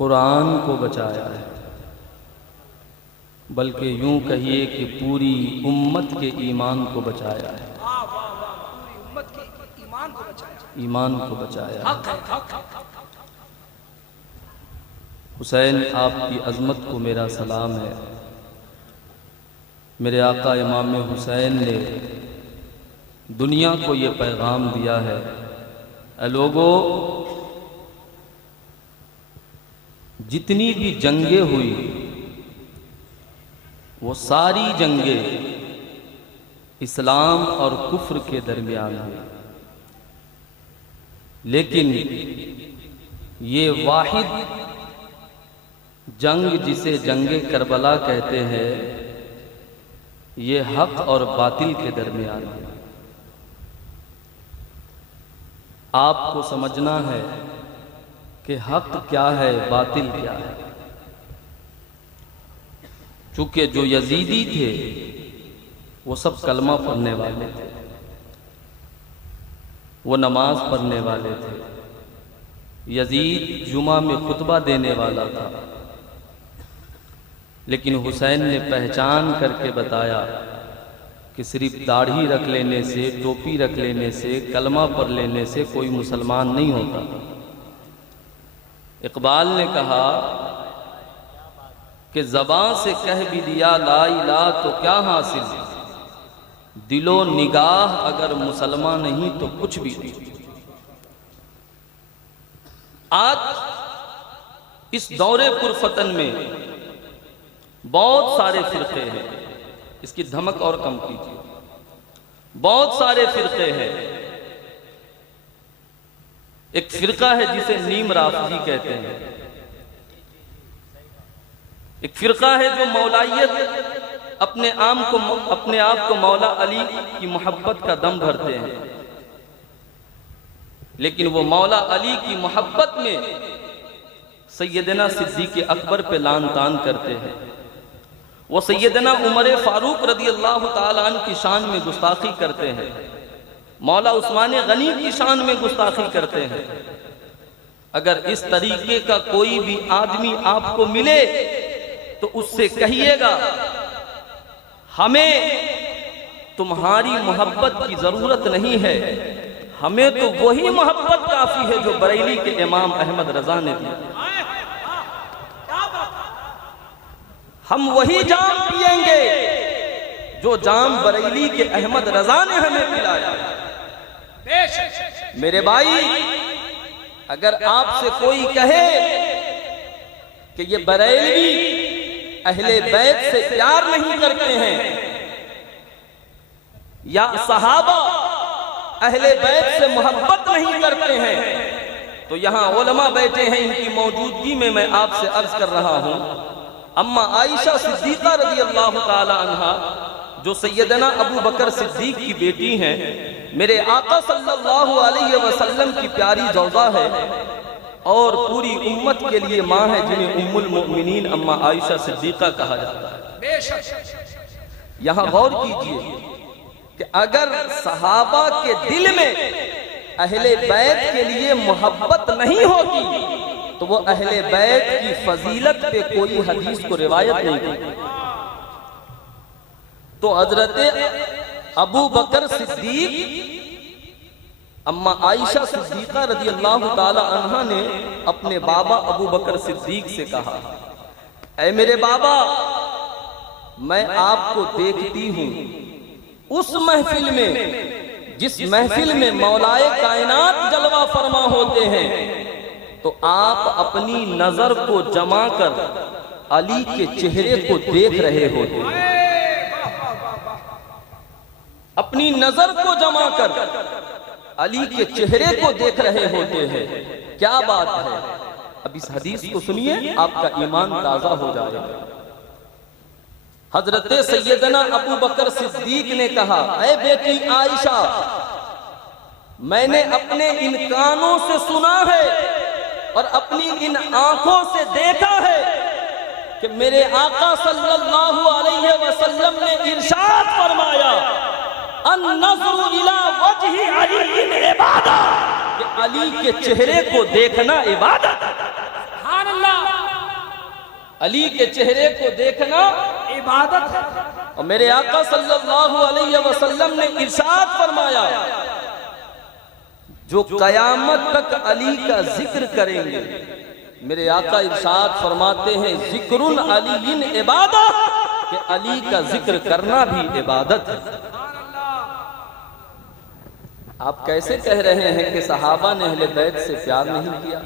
कुरान को बचाया है, बल्कि यूं कहिए कि पूरी उम्मत के ईमान को बचाया है। पूरी उम्मत के ईमान को बचाया, ईमान को बचाया है। हक है, हक है। हुसैन, आपकी अज़मत को मेरा सलाम है। मेरे आका इमाम हुसैन ने दुनिया को ये पैगाम दिया है, ऐ लोगों, जितनी भी जंगें हुई वो सारी जंगें इस्लाम और कुफ्र के दरमियान हुई, लेकिन ये वाहिद जंग जिसे जंगे करबला कहते हैं, ये हक और बातिल के दरमियान है। आपको समझना है कि हक क्या है, बातिल क्या है। चूंकि जो यजीदी थे वो सब कलमा पढ़ने वाले थे, वो नमाज पढ़ने वाले थे। यजीद जुमा में खुतबा देने वाला था, लेकिन हुसैन ने पहचान करके बताया कि सिर्फ दाढ़ी रख लेने से, टोपी रख लेने से, कलमा पढ़ लेने से कोई मुसलमान नहीं होता। इकबाल ने कहा कि ज़बान से कह भी दिया ला इलाहा तो क्या हासिल, दिलो निगाह अगर मुसलमान नहीं तो कुछ भी नहीं। आज इस दौरे पुरफतन में बहुत सारे फिरके हैं, इसकी धमक और कम कीजिए। बहुत सारे फिरके हैं। एक फिरका है जिसे नीम राफजी कहते हैं, एक फिरका है जो मौलाइयत अपने आप को मौला अली की मोहब्बत का दम भरते हैं, लेकिन वो मौला अली की मोहब्बत में सैयदना सिद्दीक़ अकबर पे लान तान करते हैं। वो सैयदना उमर फारूक रदी अल्लाह ताला अन्हु की शान में गुस्ताखी करते हैं, मौला उस्मान गनी की शान में गुस्ताखी करते हैं। अगर इस तरीके का कोई भी आदमी आपको मिले तो उससे कहिएगा हमें तुम्हारी मोहब्बत की जरूरत नहीं है, हमें तो वही मोहब्बत काफी है जो बरेली के इमाम अहमद रजा ने दी। हम वही जाम पिएंगे जो जाम बरेली के अहमद रजा ने हमें पिलाया। मेरे भाई, अगर आपसे कोई कहे कि ये बरेलवी अहले बैत से प्यार नहीं करते हैं या सहाबा अहले बैत से मोहब्बत नहीं करते हैं, तो यहां उलमा बैठे हैं, इनकी मौजूदगी में मैं आपसे अर्ज कर रहा हूं, अम्मा आयशा सिद्दीक़ा रज़ी अल्लाह ताला अन्हा जो सैयदना अबू बकर सिद्दीक की बेटी हैं, मेरे आका सल्लल्लाहु अलैहि वसल्लम की प्यारी जौजा है और पूरी उम्मत के लिए माँ है, जिन्हें उम्मुल मोमिनीन अम्मा आयशा सिद्दीक़ा कहा जाता है। यहाँ गौर कीजिए कि अगर सहाबा के दिल में अहले बैत के लिए मोहब्बत नहीं होती तो वो अहले बैत की फजीलत पे कोई हदीस को रिवायत नहीं करती। तो हजरत अबू बकर सिद्दीक अम्मा आयशा सिद्दीक़ा रज़ी अल्लाह ताला अन्हा ने अपने बाबा अबू बकर सिद्दीक से कहा, ऐ मेरे बाबा, मैं आपको देखती हूं उस महफिल में जिस महफिल में मौलाए कायनात जलवा फरमा होते हैं, तो आप अपनी नजर को जमा कर अली के चेहरे को देख रहे होते हैं। अपनी नजर को जमा कर अली के चेहरे को देख रहे होते हैं। क्या बात है। अब इस हदीस को सुनिए, आपका ईमान ताजा हो जाएगा। हजरत सैयदना अबू बकर सिद्दीक ने कहा, ऐ बेटी आयशा, मैंने अपने इन कानों से सुना है और अपनी इन आंखों से देखा है कि मेरे आका सल्लल्लाहु अलैहि वसल्लम ने इरशाद फरमाया, अन-नज़्रु इला वजहि अली इबादत, कि अली के चेहरे को देखना इबादत। सुभान अल्लाह। अली के चेहरे को देखना इबादत है। और मेरे आका सल्लल्लाहु अलैहि वसल्लम ने इरशाद फरमाया, जो कयामत तक अली का जिक्र करेंगे, मेरे आका इरशाद फरमाते हैं जिक्रुन अलीइन इबादत, कि अली का जिक्र करना भी इबादत है। आप कैसे कह रहे हैं कि सहाबा ने अहले बैत से प्यार नहीं किया?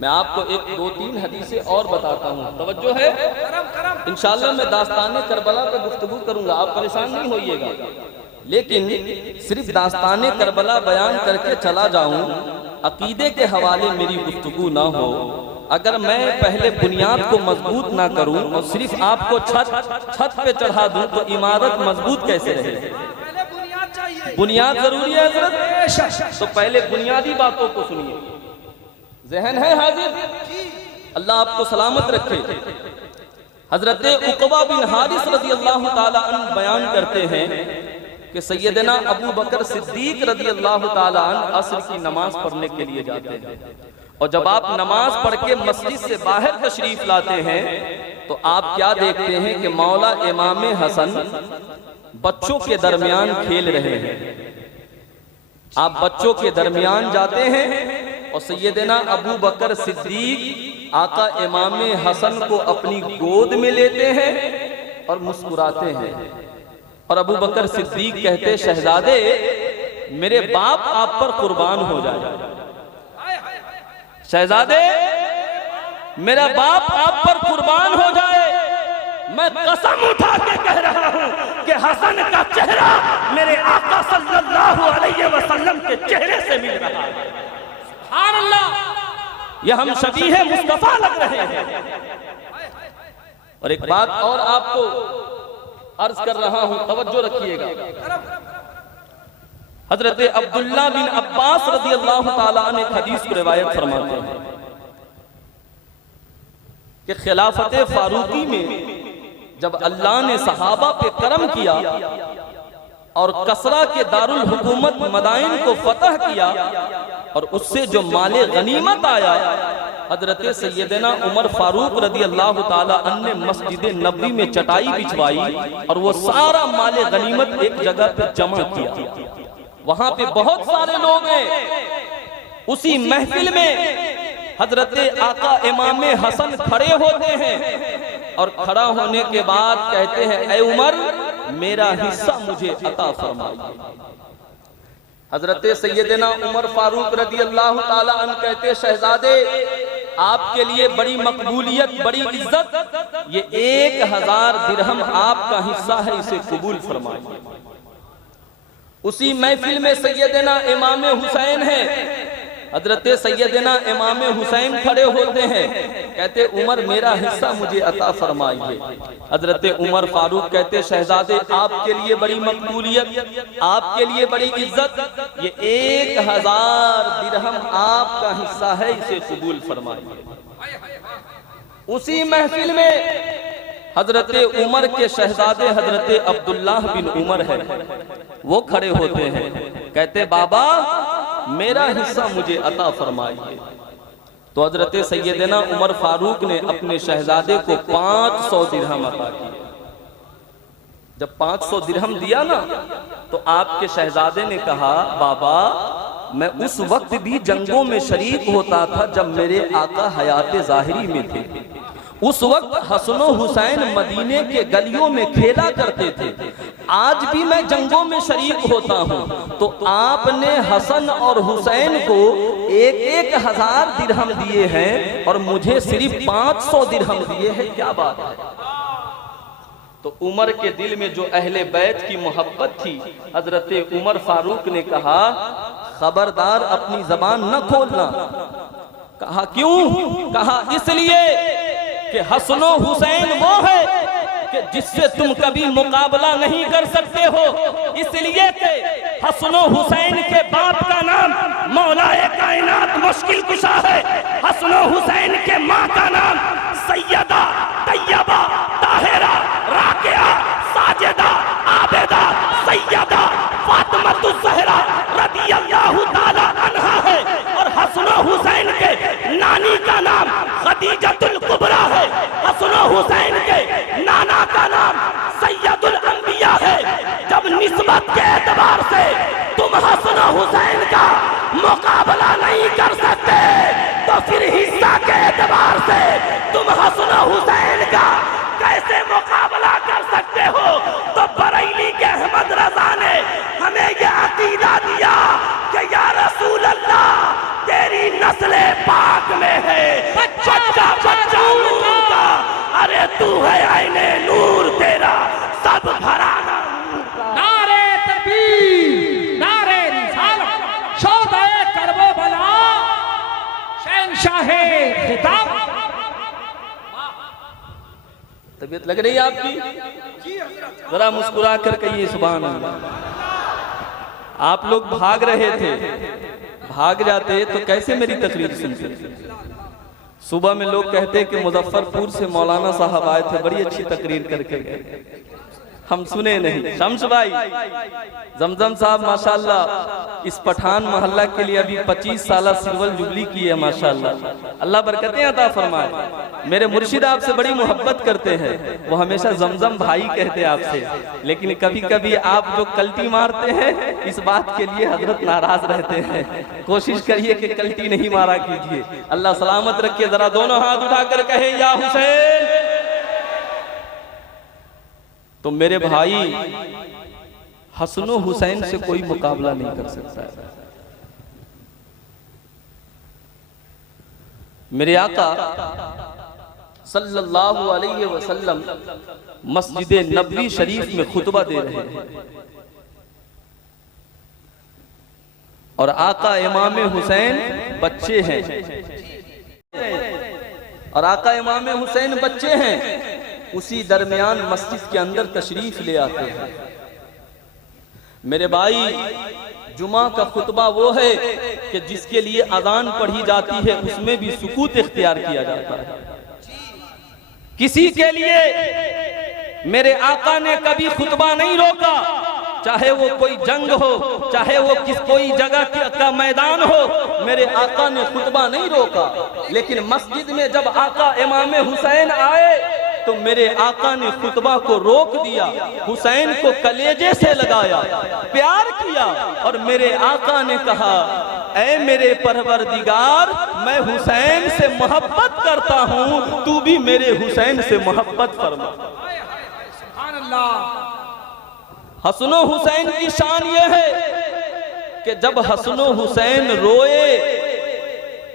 मैं आपको एक 2-3 हदीसें और बताता हूँ, तवज्जो है। इंशाअल्लाह मैं दास्ताने करबला पे गुफ्तगू करूंगा, आप परेशान नहीं होइएगा, लेकिन सिर्फ दास्ताने करबला बयान करके चला जाऊं, अकीदे के हवाले मेरी गुफ्तगू ना हो। अगर मैं पहले बुनियाद को मजबूत ना करूं और सिर्फ आपको छत पे चढ़ा दूं तो इमारत मजबूत कैसे रहे? पहले बुनियाद चाहिए, बुनियाद जरूरी है हजरत। तो पहले बुनियादी बातों को सुनिए। जहन है हाजिर? अल्लाह आपको सलामत रखे। हजरत उक़बा बिन हारिस रज़ी अल्लाह ताला अन्हु बयान करते हैं कि सैयदना अबू बकर सिद्दीक रज़ी अल्लाह ताला अन्हु असर की नमाज पढ़ने के लिए जाते हैं, और जब आप नमाज पढ़ के मस्जिद से बाहर तशरीफ लाते हैं तो आप क्या देखते हैं कि मौला इमाम हसन बच्चों के दरमियान खेल रहे हैं। आप बच्चों के दरमियान जाते हैं और सैयदना अबू बकर सिद्दीक आका इमाम हसन को अपनी गोद में लेते हैं और मुस्कुराते हैं, और अबू बकर सिद्दीक कहते, शहजादे मेरे बाप आप पर कुर्बान हो जाए, शहजादे मेरा बाप आप पर कुर्बान हो जाए। मैं कसम उठा के कह रहा हूं कि हसन का चेहरा मेरे आका सल्लल्लाहु अलैहि वसल्लम के चेहरे से मिल रहा है। सुभान अल्लाह, ये हम शबीह मुस्तफा लग रहे हैं। और एक बात और आपको अर्ज कर रहा हूं, तवज्जो रखिएगा। हजरत अब्दुल्ला बिन अब्बास रज़ी अल्लाह ताला अन्हु एक हदीस को रिवायत फरमाते हैं कि खिलाफत फारूकी में जब अल्लाह ने सहाबा पे करम किया और कसरा के दारुल हुकूमत मदाइन को फतह किया और उससे जो माले गनीमत आया, हजरत सैयदना उमर फारूक रज़ी अल्लाह ताला अन्हु ने मस्जिद नबवी में चटाई बिछवाई और वो सारा माले गनीमत एक जगह पे जमा किया। वहां पे बहुत सारे लोग हैं। उसी महफिल में हजरत आका इमाम हसन खड़े होते हैं और खड़ा होने के बाद कहते हैं, ऐ उमर मेरा हिस्सा मुझे अता फरमाइए। हजरत सैयदना उमर फारूक रज़ी अल्लाह ताला अन्हु कहते, शहजादे आपके लिए बड़ी मकबूलियत, बड़ी इज्जत, ये 1000 दिरहम आपका हिस्सा है, इसे कबूल फरमाइए। उसी महफिल में सैयदना इमाम हुसैन है। हजरत सैयदना इमाम हुसैन खड़े होते हैं, कहते उमर मेरा हिस्सा मुझे अता फरमाइए। हजरत उमर फारूक कहते, शहजादे आपके लिए बड़ी मकबूलियत, आपके लिए बड़ी इज्जत, ये 1000 दिरहम आपका हिस्सा है, इसे कबूल फरमाइए। उसी महफिल में हजरत उमर के शहजादे हजरत अब्दुल्लाह बिन उमर है, वो खड़े होते हैं, कहते बाबा मेरा हिस्सा मुझे अता फरमाइए। तो हजरत सैयदना उमर फारूक ने अपने शहजादे को 500 दिरहम अता किए। जब 500 दिरहम दिया ना तो आपके शहजादे ने कहा, बाबा मैं उस वक्त भी जंगों में शरीक होता था जब मेरे आका हयात ज़ाहिरी में थे। उस वक्त हसन हुसैन मदीने के गलियों में खेला करते थे। आज भी मैं जंगों में शरीक होता हूँ। तो आपने हसन और हुसैन को 1000 दिरहम दिए हैं और मुझे सिर्फ 500 दिरहम दिए हैं, क्या बात है। तो उमर के दिल में जो अहले बैत की मोहब्बत थी, हजरत उमर फारूक ने कहा, खबरदार अपनी जबान न खोलना। कहा क्यों? कहा इसलिए कि हसन हुसैन वो है कि जिससे तुम कभी मुकाबला नहीं कर सकते हो। इसलिए कि हसन हुसैन के बाप का नाम मौलाए कायनात मुश्किल कुशा है। हसन हुसैन के माँ का नाम सैयदा तैयबा ताहिरा राकिया साजिदा आबिदा सैयदा फातिमा ज़हरा रज़ियल्लाहु ताला अन्हा है। और हसन हुसैन के नानी का नाम खदीजतुल कुबरा है। हसन हुसैन के नाना का नाम सैयदुल अंबिया है। जब निस्बत के एतबार से तुम हसन हुसैन का मुकाबला नहीं कर सकते, तो फिर हिस्सा के एतबार से तुम हसन हुसैन का कैसे मुकाबला कर सकते हो? तो बरेली के अहमद रजा ने हमें यह अकीदा दिया कि या रसूल अल्लाह तेरी नस्ले पाक में है बच्चा बच्चा नूर का, अरे तू है आईने नूर तेरा सब घराना नूर का। नारे तकबीर, नारे रिसालत, शोधाए करबो बला, शहंशाहे खिताब। तबीयत लग रही है आपकी? जरा मुस्कुरा कर कहिए सुभान अल्लाह। आप लोग भाग रहे थे, भाग जाते तो कैसे मेरी तकरीर सुनते? सुबह में लोग कहते कि मुजफ्फरपुर से मौलाना साहब आए थे, बड़ी अच्छी तकरीर करके गए, हम सुने नहीं। शम्स भाई, जमजम साहब माशाल्लाह इस पठान मोहल्ला के लिए अभी 25 साल सिल्वर जुबली की है माशाल्लाह, अल्लाह बरकतें अता फरमाए। मेरे मुर्शिद आपसे बड़ी मोहब्बत करते हैं, वो हमेशा जमजम भाई कहते हैं आपसे, लेकिन कभी कभी आप जो कल्टी मारते हैं इस बात के लिए हजरत नाराज रहते हैं। कोशिश करिए कि कल्टी नहीं मारा कीजिए, अल्लाह सलामत रखे। जरा दोनों हाथ उठाकर कहे या हुसैन। तो मेरे भाई, हसनो हुसैन से कोई मुकाबला नहीं कर सकता है। मेरे आका सल्लल्लाहु अलैहि वसल्लम मस्जिद नबवी शरीफ में खुतबा दे रहे हैं और आका इमाम हुसैन बच्चे हैं, और आका इमाम हुसैन बच्चे हैं। उसी दरमियान मस्जिद के अंदर तशरीफ ले आते हैं। मेरे भाई, जुमा का खुतबा वो है कि जिसके लिए अजान पढ़ी जाती है उसमें भी सुकूत इख्तियार किया जाता है। किसी के लिए मेरे आका ने कभी खुतबा नहीं रोका, चाहे वो कोई जंग हो, चाहे वो कोई जगह का मैदान हो, मेरे आका ने खुतबा नहीं रोका। लेकिन मस्जिद में जब आका इमाम हुसैन आए तो मेरे आका ने खुतबा को रोक दिया, हुसैन को कलेजे से लगाया, प्यार किया, और मेरे आका ने कहा, ऐ मेरे परवरदिगार, मैं हुसैन से मोहब्बत करता हूँ, तू भी मेरे हुसैन से मोहब्बत फरमा। सुभान अल्लाह। हसनो हुसैन की शान यह है कि जब हसनो हुसैन रोए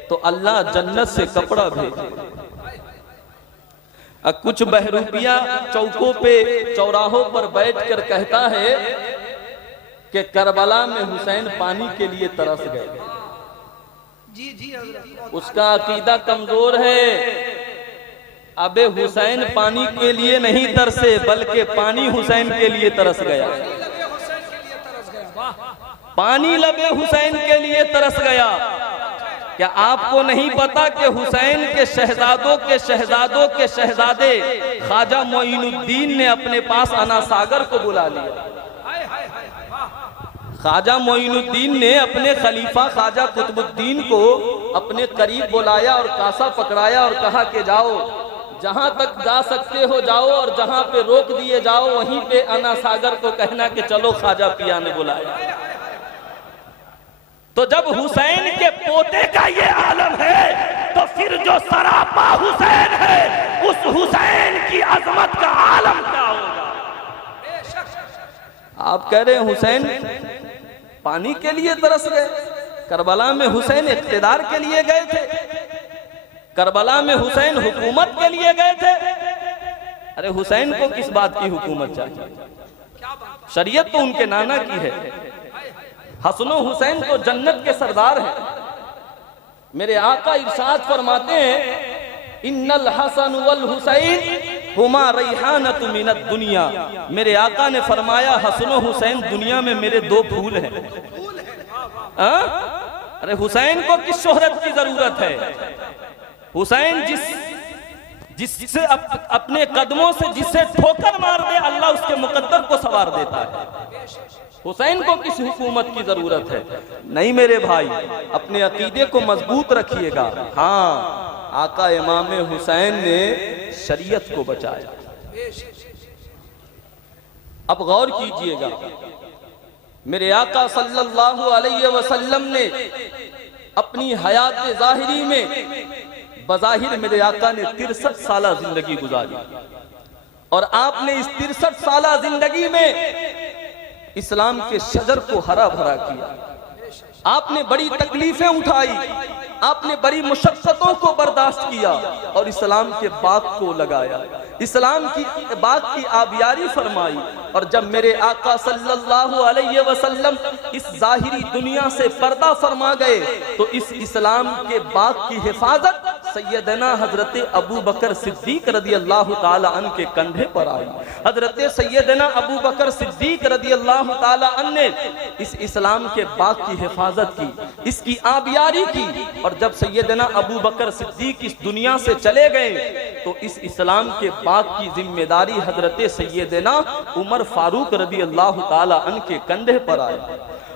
तो अल्लाह जन्नत से कपड़ा भेजे। कुछ बहरूपिया चौकों पे, चौराहों पर बैठकर कहता है कि करबला में हुसैन पानी के लिए तरस गए। जी जी हजरत। उसका अकीदा कमजोर है। अबे हुसैन पानी के लिए नहीं तरसे, बल्कि पानी हुसैन के लिए तरस गया। पानी लबे हुसैन के लिए तरस गया। क्या आपको नहीं पता कि हुसैन के शहजादों के शहजादों के शहजादे ख्वाजा मोइनुद्दीन ने अपने पास अना सागर को बुला लिया। ख्वाजा मोइनुद्दीन ने अपने खलीफा ख्वाजा कुतुबुद्दीन को अपने करीब बुलाया और कासा पकड़ाया और कहा कि जाओ, जहां तक जा सकते हो जाओ, और जहां पे रोक दिए जाओ वहीं पे अना सागर को कहना कि चलो ख्वाजा पिया ने बुलाया। तो जब हुसैन के पोते का ये आलम है तो फिर जो सरापा हुसैन है उस हुसैन की अजमत का आलम क्या होगा? आप कह रहे हैं हुसैन पानी के लिए तरस गए, करबला में हुसैन इख्तिदार के लिए गए थे, करबला में हुसैन हुकूमत के लिए गए थे। अरे हुसैन को किस बात की हुकूमत चाहिए? शरीयत तो उनके नाना की है। हसनो हुसैन तो जन्नत के सरदार हैं। मेरे आका इरशाद फरमाते हैं, इन्नल हसन वल हुसैन हुमा रैहानतु मिनद दुनिया। मेरे आका ने फरमाया, हसनो हुसैन दुनिया में मेरे दो फूल हैं। अरे हुसैन को किस शोहरत की जरूरत है? हुसैन जिससे अपने कदमों से जिसे ठोकर मार दे अल्लाह उसके मुकद्दर को सवार देता है। हुसैन को किस हुकूमत की जरूरत है? नहीं मेरे भाई, अपने अकीदे को मजबूत रखिएगा। हाँ, आका इमाम हुसैन ने शरीयत को बचाया। अब गौर कीजिएगा, मेरे आका सल्लल्लाहु अलैहि वसल्लम ने अपनी हयात ज़ाहिरी में बज़ाहिर मेरे आका ने 63 साल जिंदगी गुजारी और आपने इस 63 साल जिंदगी में इस्लाम के शजर को हरा भरा किया। आपने बड़ी तकलीफें उठाई, आपने बड़ी मुशक्कतों को बर्दाश्त किया और इस्लाम के बाग को लगाया, इस्लाम की बाग की आबियारी फरमाई। और जब मेरे आका सल्लल्लाहु अलैहि वसल्लम इस जाहिरी दुनिया से पर्दा फरमा गए तो इस इस्लाम के बाग की हिफाजत सैयदना हजरत अबू बकर सिद्दीक रदी अल्लाह ताला अन के कंधे पर आई। हजरत सैयदना अबू बकर सिद्दीक रदी अल्लाह ताला अन ने इस इस्लाम के बाग की हिफाजत की, इसकी आबियारी की। और जब सैयदना अबू बकर सिद्दीक इस दुनिया से चले गए तो इस इस्लाम के बाग की जिम्मेदारी हजरत सैयदना उमर फारूक रदी अल्लाह ताला अन के कंधे पर आए।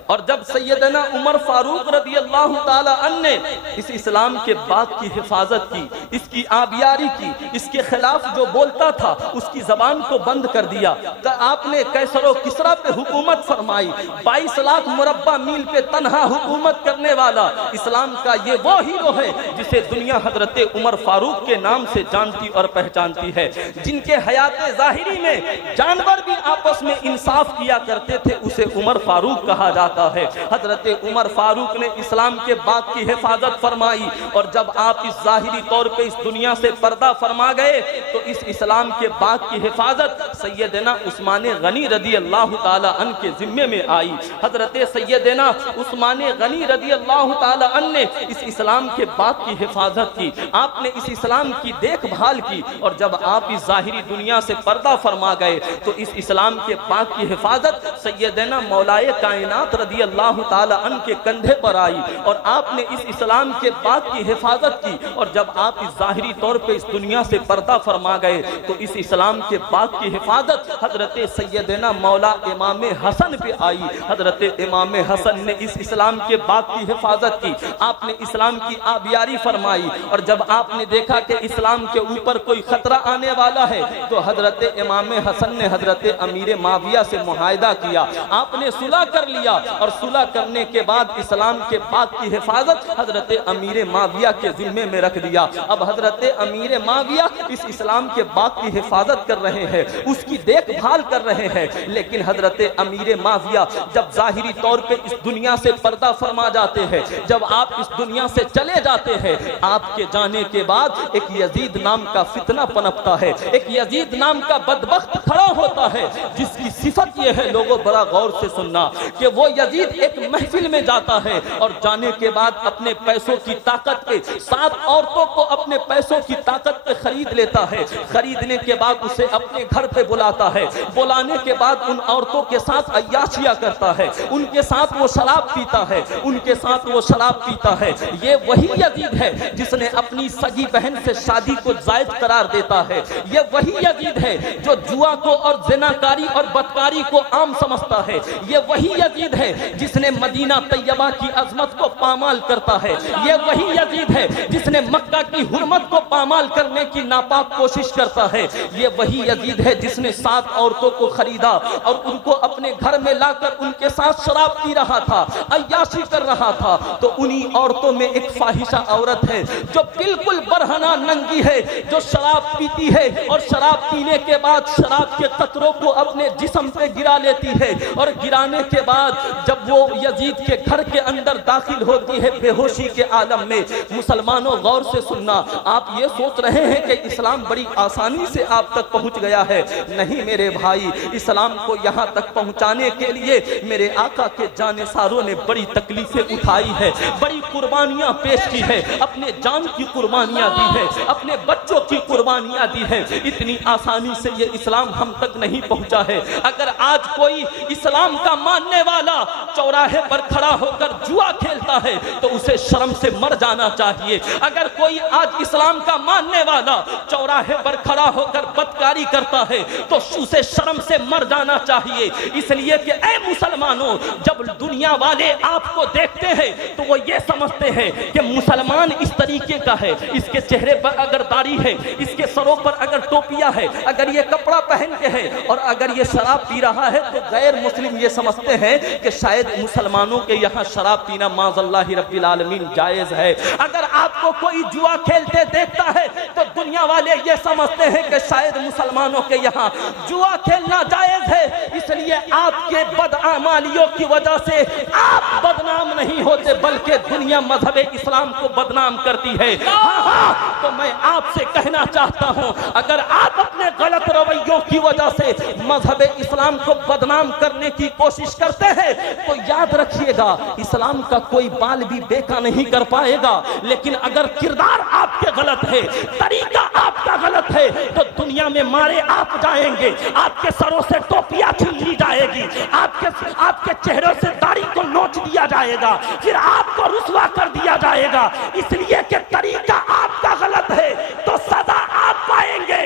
और जब सैयदना उमर फारूक रदी अल्लाह ताला अन ने इस इस्लाम के बाग की हिफाजत की, इसकी आबियारी की, इसके खिलाफ जो बोलता था उसकी जबान को बंद कर दिया, तो आपने कैसरो किसरा पे हुकूमत फरमाई। 22 लाख मुरब्बा मील पे तन्हा हुकूमत करने वाला इस्लाम का ये वो हीरो है जिसे दुनिया हजरत उमर फारूक के नाम से जानती और पहचानती है। जिनके हयात ज़ाहिरी में जानवर भी आपस में इंसाफ किया करते थे उसे उमर फारूक कहा जाता है। हजरत उमर फारूक ने इस्लाम के बाग की हिफाजत फरमाई और जब आप इस जाहिरी तौर पे इस दुनिया से पर्दा फरमा गए तो इस इस्लाम के बाग की हिफाजत सैयदना उस्मान गनी रदी अल्लाह ताला अन के जिम्मे में आई। हजरत सैयदना उस्मान गनी रदी अल्लाह ताला अन ने इस इस्लाम के बाग की हिफाजत की, आपने इस इस्लाम की देखभाल की। और जब आप इस जाहिरी दुनिया से पर्दा फरमा गए तो इस इस्लाम के बाग की हिफाजत सैयदना मौलाए कायनात रदी अल्लाह ताला अन के कंधे पर आई और आपने इस इस्लाम के बाग की हिफाजत की। और जब आप इस जाहिरी तौर पे इस दुनिया से पर्दा फरमा गए तो इस इस्लाम के बाग की हिफाजत हजरत सैयदना मौला इमाम हसन पे आई। हजरत इमाम हसन ने इस इस्लाम के बाग की हिफाजत की, आपने इस्लाम की आबियारी फरमाई। और जब आपने देखा कि इस्लाम के ऊपर कोई खतरा आने वाला है तो हजरत इमाम हसन ने हजरत अमीर माविया से मुआहिदा किया, आपने सुलह कर लिया। और सुलह करने के बाद इस्लाम के बाग की हिफाजत हजरत अमीर माविया के जिम्मे में रख दिया। अब हजरत अमीर माविया इस इस्लाम के बाग की हिफाजत कर रहे हैं, उसकी देखभाल कर रहे हैं। लेकिन हजरत अमीर माविया जब जाहिरी तौर पे इस दुनिया से पर्दा फरमा जाते हैं, जब आप इस दुनिया से चले जाते हैं, आपके जाने के बाद एक यजीद नाम का फितना पनपता है, एक यजीद नाम का बदबख्त खड़ा होता है जिसकी सिफत यह है, लोगों बड़ा गौर से सुनना, कि वो यजीद एक महफिल में जाता है और जाने के बाद अपने पैसों की ताकत पे 7 औरतों को अपने पैसों की ताकत पे खरीद लेता है। खरीदने के बाद उसे अपने घर पे बुलाता है, बुलाने के बाद उन औरतों के साथ अय्याशिया करता है, उनके साथ वो शराब पीता है, उनके साथ वो शराब पीता है। ये वही यजीद है जिसने अपनी सगी बहन से शादी को जायज करार देता है। ये वही यजीद है जो जुआ को और जिनाकारी और बदकारी को आम समझता है। ये वही यजीद है जिसने मदीना तैयबा की अजमत को पामाल करता है। ये वही यजीद है जिसने मक्का की हुर्मत को पामाल करने की नापाक कोशिश करता है। ये वही यजीद है जिसने 7 औरतों को खरीदा और उनको अपने घर में लाकर उनके साथ शराब पी रहा था, अय्याशी कर रहा था। तो उन्हीं औरतों में एक फाहिशा औरत है जो बिल्कुल बरहना नंगी है, जो शराब पीती है और शराब पीने के बाद शराब के कतरों को अपने जिस्म पे गिरा लेती है। और गिराने के बाद जब वो यजीद के घर के अंदर दाखिल होती है बेहोशी के आलम में, मुसलमानों गौर से सुनना, आप ये सोच रहे हैं कि इस्लाम बड़ी आसानी से आप तक पहुंच गया है। नहीं मेरे भाई, इस्लाम को यहाँ तक पहुँचाने के लिए मेरे आका के जानेसारों ने बड़ी तकलीफें उठाई है, बड़ी कुर्बानियाँ पेश की है, अपने जान की कुर्बानियाँ दी है, अपने बच्चों की कुर्बानियाँ कुर्बानियां दी है, इतनी आसानी से ये इस्लाम हम तक नहीं पहुंचा है। अगर आज कोई इस्लाम का मानने वाला चौराहे पर खड़ा होकर जुआ खेलता है तो उसे शर्म से मर जाना चाहिए। अगर कोई आज इस्लाम का मानने वाला चौराहे पर खड़ा होकर बदकारी करता है तो उसे शर्म से मर जाना चाहिए। इसलिए कि ऐ मुसलमानों, जब दुनिया वाले आपको देखते हैं तो वो ये समझते हैं कि मुसलमान इस तरीके का है, इसके चेहरे पर अगर दाढ़ी है, इसके सरों पर अगर टोपियां है, अगर ये कपड़ा पहन के है और अगर ये शराब पी रहा है तो गैर मुस्लिम ये समझते हैं कि शायद मुसलमानों के यहाँ शराब पीना माज़अल्लाहि रब्बिल आलमीन जायज है। अगर आपको कोई जुआ खेलते देखता है तो दुनिया वाले ये समझते हैं कि शायद मुसलमानों के यहाँ जुआ खेलना जायज है। इसलिए आपके बदआमालियों की वजह से आप बदनाम नहीं होते बल्कि दुनिया मजहब इस्लाम को बदनाम करती है। हाँ, तो मैं आपसे कहना चाहता हूं, अगर आप अपने गलत रवैयों की वजह से मजहब इस्लाम को बदनाम करने की कोशिश करते हैं तो याद रखिएगा, इस्लाम का कोई बाल भी बेका नहीं कर पाएगा। लेकिन अगर किरदार आपके गलत है, तरीका आपका गलत है तो दुनिया में मारे आप जाएंगे, आपके सरों से टोपियां छीन ली जाएगी, आपके चेहरों से दाढ़ी को नोच दिया जाएगा, फिर आपको रुसवा कर दिया जाएगा। इसलिए कि तरीका आपका गलत है तो सजा आप पाएंगे।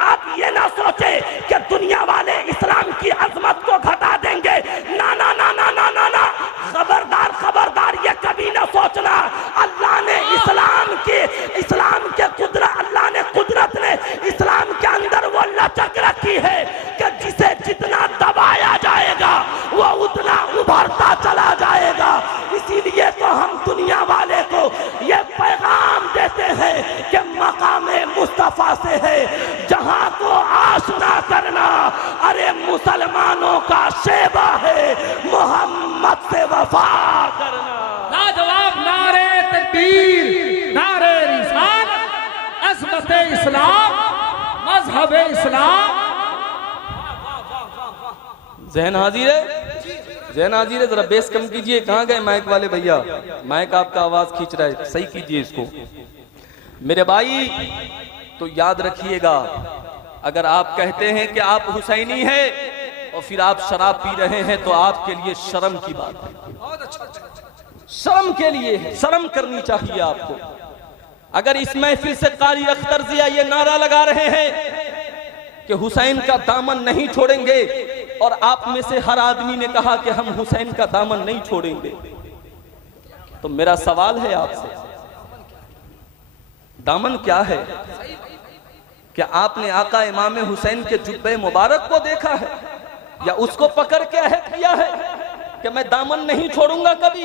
आप ये ना सोचे कि दुनिया वाले इस्लाम की अजमत को घटा देंगे। ना ना ना ना ना ना ना, खबरदार खबरदार, ये कभी ना सोचना। अल्लाह ने इस्लाम ने कुदरत ने इस्लाम के अंदर वो लचक रखी है कि जिसे जितना दबाया जाएगा वो उतना उभरता चला जाएगा। इसीलिए तो हम दुनिया वाले को ये पैगाम देते हैं कि मकामे मुस्तफा से है जहां को आशना करना, अरे मुसलमानों का शेबा है मोहम्मद से वफा करना। लाजवाब नारे तकबीर, नारे रिसालत, अज़मत इस्लाम, मजहब इस्लाम। जहन हाजिर है, जहन हाजिर है। जरा बेस कम कीजिए। कहाँ गए माइक वाले भैया? माइक आपका आवाज खींच रहा है, सही कीजिए इसको मेरे भाई। तो याद रखिएगा, अगर आप कहते हैं कि आप हुसैनी है और फिर आप शराब पी रहे हैं तो आपके लिए शर्म की बात है। शर्म के लिए है, शर्म करनी चाहिए आपको। अगर इस महफिल से कारी अख्तर जिया ये नारा लगा रहे हैं कि हुसैन का दामन नहीं छोड़ेंगे और आप में से हर आदमी ने कहा कि हम हुसैन का दामन नहीं छोड़ेंगे, तो मेरा सवाल है आपसे, दामन क्या है? क्या आपने आका इमाम हुसैन के जुब्बे मुबारक को देखा है या उसको पकड़ के अहद किया है कि मैं दामन नहीं छोड़ूंगा कभी?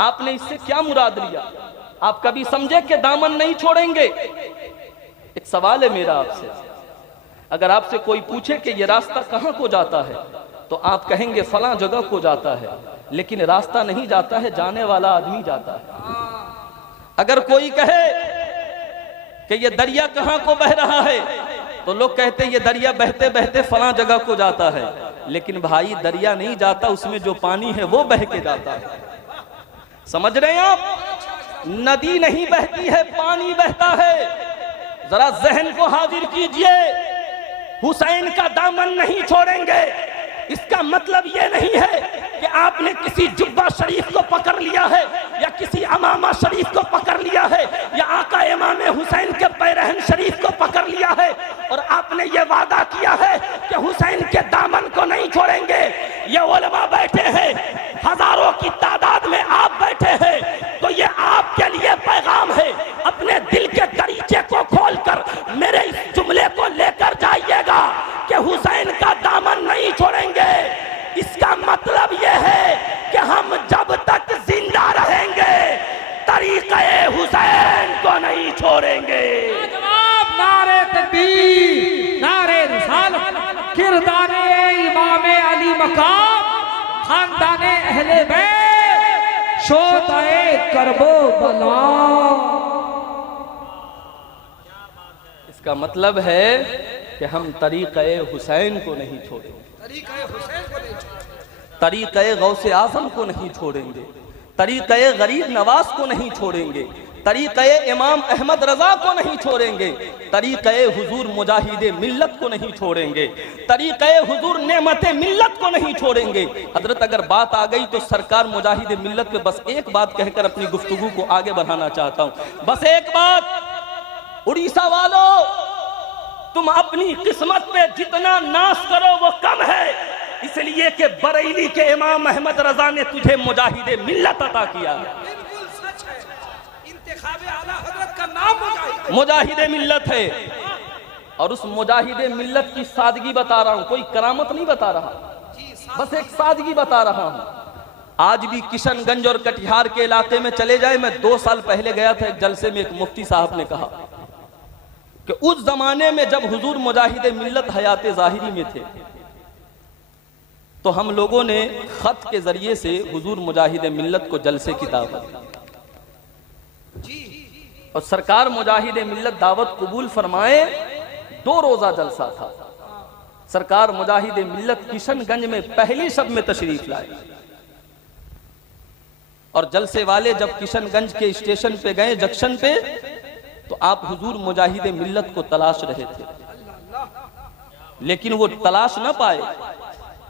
आपने इससे क्या मुराद लिया? आप कभी समझे कि दामन नहीं छोड़ेंगे? एक सवाल है मेरा आपसे, अगर आपसे कोई पूछे कि ये रास्ता कहां को जाता है तो आप कहेंगे फलां जगह को जाता है, लेकिन रास्ता नहीं जाता है, जाने वाला आदमी जाता है। अगर कोई कहे कि ये दरिया कहां को बह रहा है तो लोग कहते हैं ये दरिया बहते बहते फलां जगह को जाता है, लेकिन भाई दरिया नहीं जाता, उसमें जो पानी है वो बह के जाता है। समझ रहे हैं आप? नदी नहीं बहती है, पानी बहता है। जरा जहन को हाजिर कीजिए, हुसैन का दामन नहीं छोड़ेंगे इसका मतलब यह नहीं है कि आपने किसी जुब्बा शरीफ को पकड़ लिया है या किसी अमामा शरीफ को पकड़ लिया है या आका इमाम हुसैन के पैरहन शरीफ को पकड़ लिया है और आपने ये वादा किया है कि हुसैन के दामन को नहीं छोड़ेंगे। ये उलमा बैठे हैं, हजारों की तादाद में आप बैठे हैं, तो ये आपके लिए पैगाम है। अपने दिल के दरीचे को खोलकर मेरे इस जुमले को लेकर जाइएगा कि हुसैन का दामन नहीं छोड़ेंगे। इसका मतलब यह है कि हम जब तक जिंदा रहेंगे तरीक़े हुसैन को नहीं छोड़ेंगे। नारे तकबीर, नारे रिसालत, किरदारे इमामे अली मकाम, खानदाने अहले बैत, शोदाए करबला। इसका मतलब है कि हम तरीक़े हुसैन को नहीं छोड़ेंगे, तरीक़े गौसे आज़म को नहीं छोड़ेंगे, तरीक़े गरीब नवाज को नहीं छोड़ेंगे, तरीक़े इमाम अहमद रजा को नहीं छोड़ेंगे, तरीक़े हुजूर मुजाहिदे मिल्लत को नहीं छोड़ेंगे, तरीक़े हुजूर नेमते मिल्लत को नहीं छोड़ेंगे। हजरत अगर बात आ गई तो सरकार मुजाहिदे मिल्लत पे बस एक बात कहकर अपनी गुफ्तगू को आगे बढ़ाना चाहता हूं। बस एक बात, उड़ीसा वालों, तुम अपनी किस्मत पे जितना नाश करो वो कम है, इसलिए कि बरेली के इमाम अहमद रजा ने तुझे मुजाहिदे मिल्लत अता किया। बिल्कुल सच है, इंतखाबे आला हजरत का नाम मुजाहिदे मिल्लत है। और उस मुजाहिदे मिल्लत की सादगी बता रहा हूं, कोई करामत नहीं बता रहा, बस एक सादगी बता रहा हूं। आज भी किशनगंज और कटिहार के इलाके में चले जाए, मैं 2 साल पहले गया था एक जलसे में, एक मुफ्ती साहब ने कहा कि उस जमाने में जब हुजूर मुजाहिदे मिल्लत हयाते ज़ाहिरी में थे तो हम लोगों ने खत के जरिए से हुजूर मुजाहिदे मिल्लत को जलसे की दावत, और सरकार मुजाहिदे मिल्लत दावत कबूल फरमाए। 2 रोजा जलसा था। सरकार मुजाहिदे मिल्लत किशनगंज में पहली शब में तशरीफ लाए, और जलसे वाले जब किशनगंज के स्टेशन पे गए, जंक्शन पे, तो आप हुजूर मुजाहिदे मिल्लत को तलाश रहे थे, लेकिन वो तलाश ना पाए।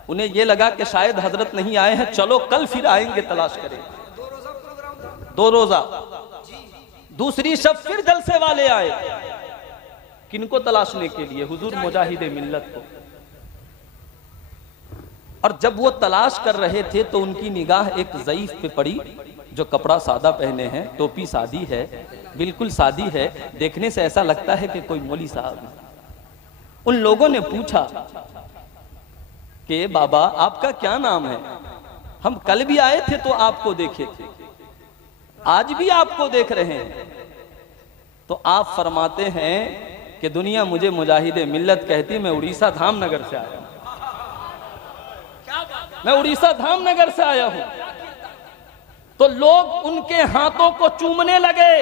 उन्हें ये लगा कि शायद हजरत नहीं आए हैं, चलो कल फिर आएंगे, तलाश करेंगे। 2 रोजा। दूसरी शब फिर जलसे वाले आए, किनको तलाशने के लिए? हुजूर मुजाहिदे मिल्लत को। और जब वो तलाश कर रहे थे तो उनकी निगाह एक ज़ईफ पे पड़ी जो कपड़ा सादा पहने हैं, टोपी सादी है, बिल्कुल सादी है, देखने से ऐसा लगता है कि कोई मौली साहब है। उन लोगों ने पूछा कि बाबा आपका क्या नाम है? हम कल भी आए थे तो आपको देखे थे, आज भी आपको देख रहे हैं। तो आप फरमाते हैं कि दुनिया मुझे मुजाहिदे मिल्लत कहती, मैं उड़ीसा धामनगर से आया हूं, मैं उड़ीसा धामनगर से आया हूं। तो लोग उनके हाथों को चूमने लगे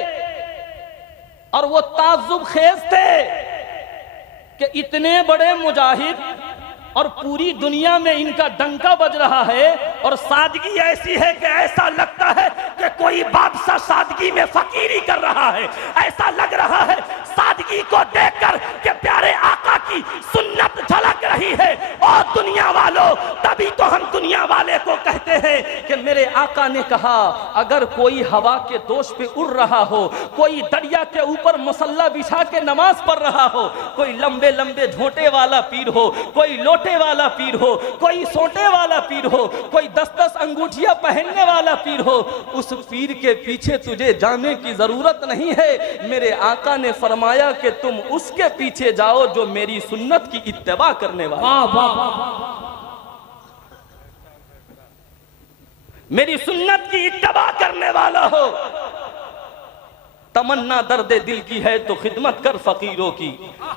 और वो ताज्जुब खेज थे कि इतने बड़े मुजाहिद और पूरी दुनिया में इनका डंका बज रहा है, और सादगी ऐसी है कि ऐसा लगता है कि कोई बादशाह सादगी में फकीरी कर रहा है। ऐसा लग रहा है सादगी को देखकर कि प्यारे आका की सुन्नत झलक रही है। और दुनिया वालों, तभी तो हम दुनिया वाले को कहते हैं कि मेरे आका ने कहा, अगर कोई हवा के दोष पे उड़ रहा हो, कोई दरिया के ऊपर मसल्ला बिछा के नमाज पढ़ रहा हो, कोई लंबे लंबे झोंटे वाला पीर हो, कोई लोटे वाला पीर हो, कोई सोटे वाला पीर हो, कोई 10-10 अंगूठियां पहनने वाला पीर हो, उस पीर के पीछे तुझे जाने की जरूरत नहीं है। मेरे आका ने फरमाया कि तुम उसके पीछे जाओ जो मेरी सुन्नत की इत्तिबा करने वाला, मेरी सुन्नत की इत्तिबा करने वाला हो। तमन्ना दर्दे दिल की है तो खिदमत कर फकीरों की,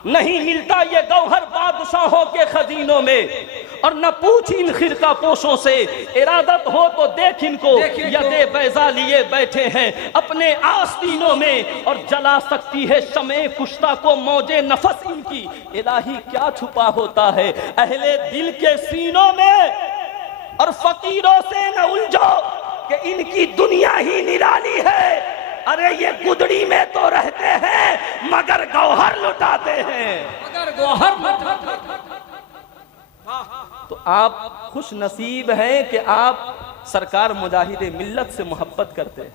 नहीं मिलता ये गौहर बादशाहों के खजीनों में। और न पूछ इन खिरका पोशों से, इरादत हो तो देख इनको, यदे बैजा लिए बैठे हैं अपने आस्तीनों में। और जला सकती है शमे कुश्ता को मौजे नफस इनकी, इलाही क्या छुपा होता है अहले दिल के सीनों में। और फकीरों से न उलझो कि इनकी दुनिया ही निराली है। अरे ये गुदड़ी में तो रहते हैं मगर गौहर लुटाते हैं, मगर गौहर लुटाते। तो आप खुश नसीब हैं कि आप सरकार मुजाहिदे मिल्लत से मोहब्बत करते हैं।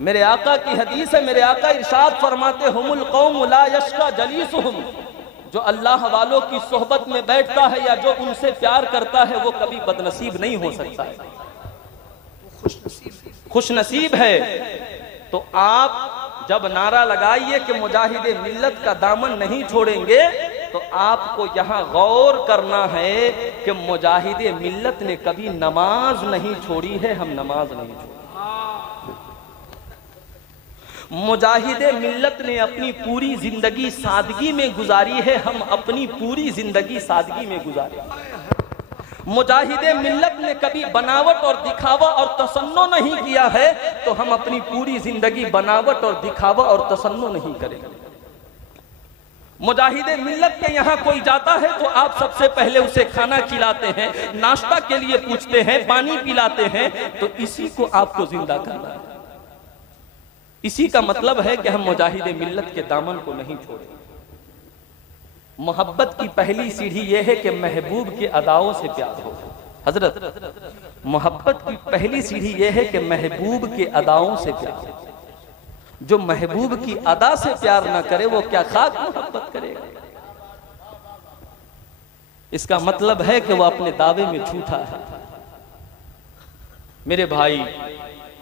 मेरे आका की हदीस है, मेरे आका इरशाद फरमाते, हुमुल कौम ला यश्का जलीसुहुम, जो अल्लाह वालों की सोहबत में बैठता है या जो उनसे प्यार करता है वो कभी बदनसीब नहीं हो सकता है, खुश नसीब है। तो आप जब नारा लगाइए कि मुजाहिदे मिल्लत का दामन नहीं छोड़ेंगे, तो आपको यहाँ गौर करना है कि मुजाहिदे मिल्लत ने कभी नमाज नहीं छोड़ी है, हम नमाज नहीं छोड़ी। मुजाहिदे मिल्लत ने अपनी पूरी जिंदगी सादगी में गुजारी है, हम अपनी पूरी जिंदगी सादगी में गुजारे। मुजाहिदे मिल्लत ने कभी बनावट और दिखावा और तसन्नो नहीं किया है, तो हम अपनी पूरी जिंदगी बनावट और दिखावा और तसन्नो नहीं करेंगे। मुजाहिदे मिल्लत के यहाँ कोई जाता है तो आप सबसे पहले उसे खाना खिलाते हैं, नाश्ता के लिए पूछते हैं, पानी पिलाते हैं, तो इसी को आपको जिंदा करना है। इसी का मतलब है कि हम मुजाहिद मिल्लत के दामन को नहीं छोड़ें। मोहब्बत की पहली सीढ़ी यह है कि महबूब के अदाओं से प्यार हो। हजरत, मोहब्बत की पहली सीढ़ी यह है कि महबूब के अदाओं से प्यार हो। जो महबूब की अदा से प्यार ना करे वो क्या खाक मोहब्बत करेगा। इसका मतलब है कि वो अपने दावे में झूठा है। मेरे भाई,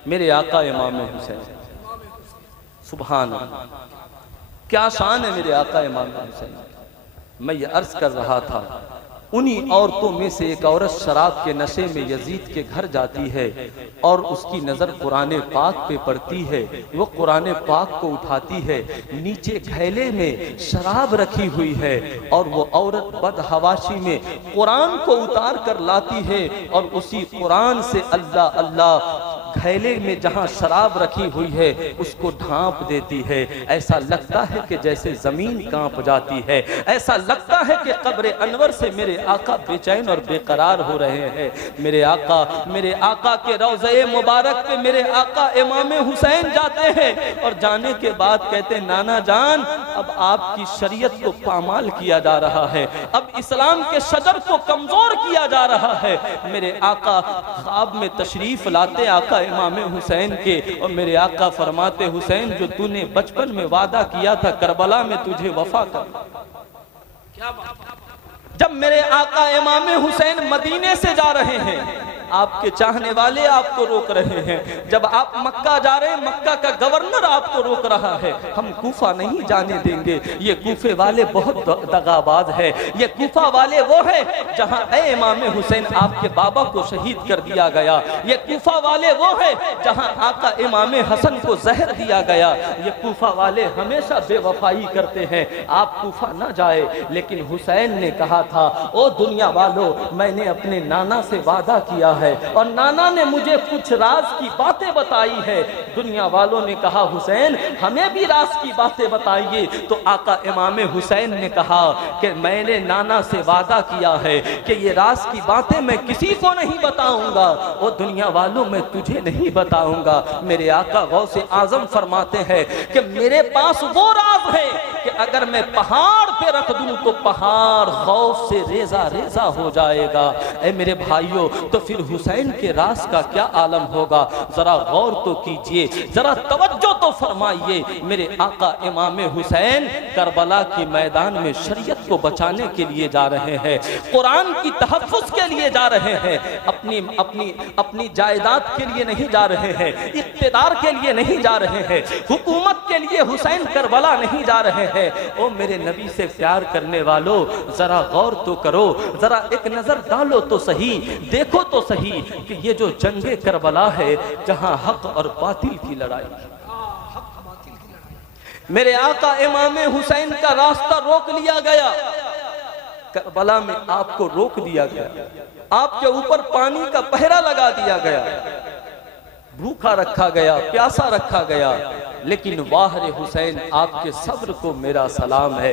मेरे आका इमाम हुसैन, सुभान अल्लाह, क्या शान है मेरे आका इमाम हुसैन। मैं ये अर्ज कर रहा था, उन्हीं औरतों में से एक औरत शराब के नशे में यजीद के घर जाती है और उसकी नज़र कुरान पाक पे पड़ती है। वो कुरान पाक को उठाती है, नीचे घैले में शराब रखी हुई है और वो औरत बदहवाशी में कुरान को उतार कर लाती है और उसी कुरान से अल्लाह अल्लाह घैले में जहां शराब रखी हुई है उसको ढांप देती है। ऐसा लगता है कि जैसे जमीन कांप जाती है। ऐसा लगता है कि कब्र अनवर से मेरे आका बेचैन और बेकरार हो रहे हैं। मेरे आका के रौज़े मुबारक पे मेरे आका इमाम हुसैन जाते हैं और जाने के बाद कहते हैं, नाना जान, अब आपकी शरीयत को पामाल किया जा रहा है, अब इस्लाम के शजर को कमजोर किया जा रहा है। मेरे आका ख्वाब में तशरीफ लाते आका इमाम हुसैन के और मेरे आका फरमाते, हुसैन जो तूने बचपन में वादा किया था करबला में तुझे वफा कर। क्या बात। जब मेरे आका इमाम हुसैन मदीने से जा रहे हैं, आपके चाहने वाले आपको रोक रहे हैं। जब आप मक्का जा रहे हैं, मक्का का गवर्नर आपको रोक रहा है, हम कूफा नहीं जाने देंगे। ये कूफे वाले बहुत दगाबाज है। ये कूफा वाले वो है जहां ए इमाम हुसैन आपके बाबा को शहीद कर दिया गया। ये कूफा वाले वो है जहां आका इमाम हसन को जहर दिया गया। ये कूफा वाले हमेशा बेवफाई करते हैं। आप कूफा ना जाए। लेकिन हुसैन ने कहा था, ओ दुनिया वालों, मैंने अपने नाना से वादा किया है और नाना ने मुझे कुछ राज की बातें बताई है। दुनिया वालों ने कहा, हुसैन हमें भी राज की बातें बताइए। तो आका इमाम हुसैन ने कहा कि मैंने नाना से वादा किया है कि ये राज की बातें मैं किसी को नहीं बताऊंगा। और दुनिया वालों, मैं तुझे नहीं बताऊंगा। मेरे आका गौसे आजम फरमाते हैं कि मेरे पास वो राज है कि अगर मैं पहाड़ पे रख दूं तो पहाड़ खौफ से रेजा रेजा हो जाएगा। ऐ मेरे भाइयों, तो फिर हुसैन के राज का क्या आलम होगा। जरा गौर तो कीजिए, जरा तवज्जो तो फरमाइए। मेरे आका इमाम हुसैन करबला के मैदान में शरीयत को बचाने के लिए जा रहे हैं, कुरान की तहफ्फुज के लिए जा रहे हैं, अपनी जायदाद के लिए नहीं जा रहे हैं, इख्तिदार के लिए नहीं जा रहे हैं, हुकूमत के लिए हुसैन करबला नहीं जा रहे हैं। ओ मेरे नबी से प्यार करने वालों, जरा गौर तो करो, जरा एक नजर डालो तो सही, देखो तो सही कि ये जो जंगे करबला है जहां हक और बातिल की लड़ाई, मेरे आका इमाम हुसैन का रास्ता रोक लिया गया। करबला में आपको रोक दिया गया, आपके ऊपर पानी का पहरा लगा दिया गया, भूखा रखा गया, प्यासा रखा गया। लेकिन वाह रे हुसैन, आपके सब्र को मेरा सलाम है।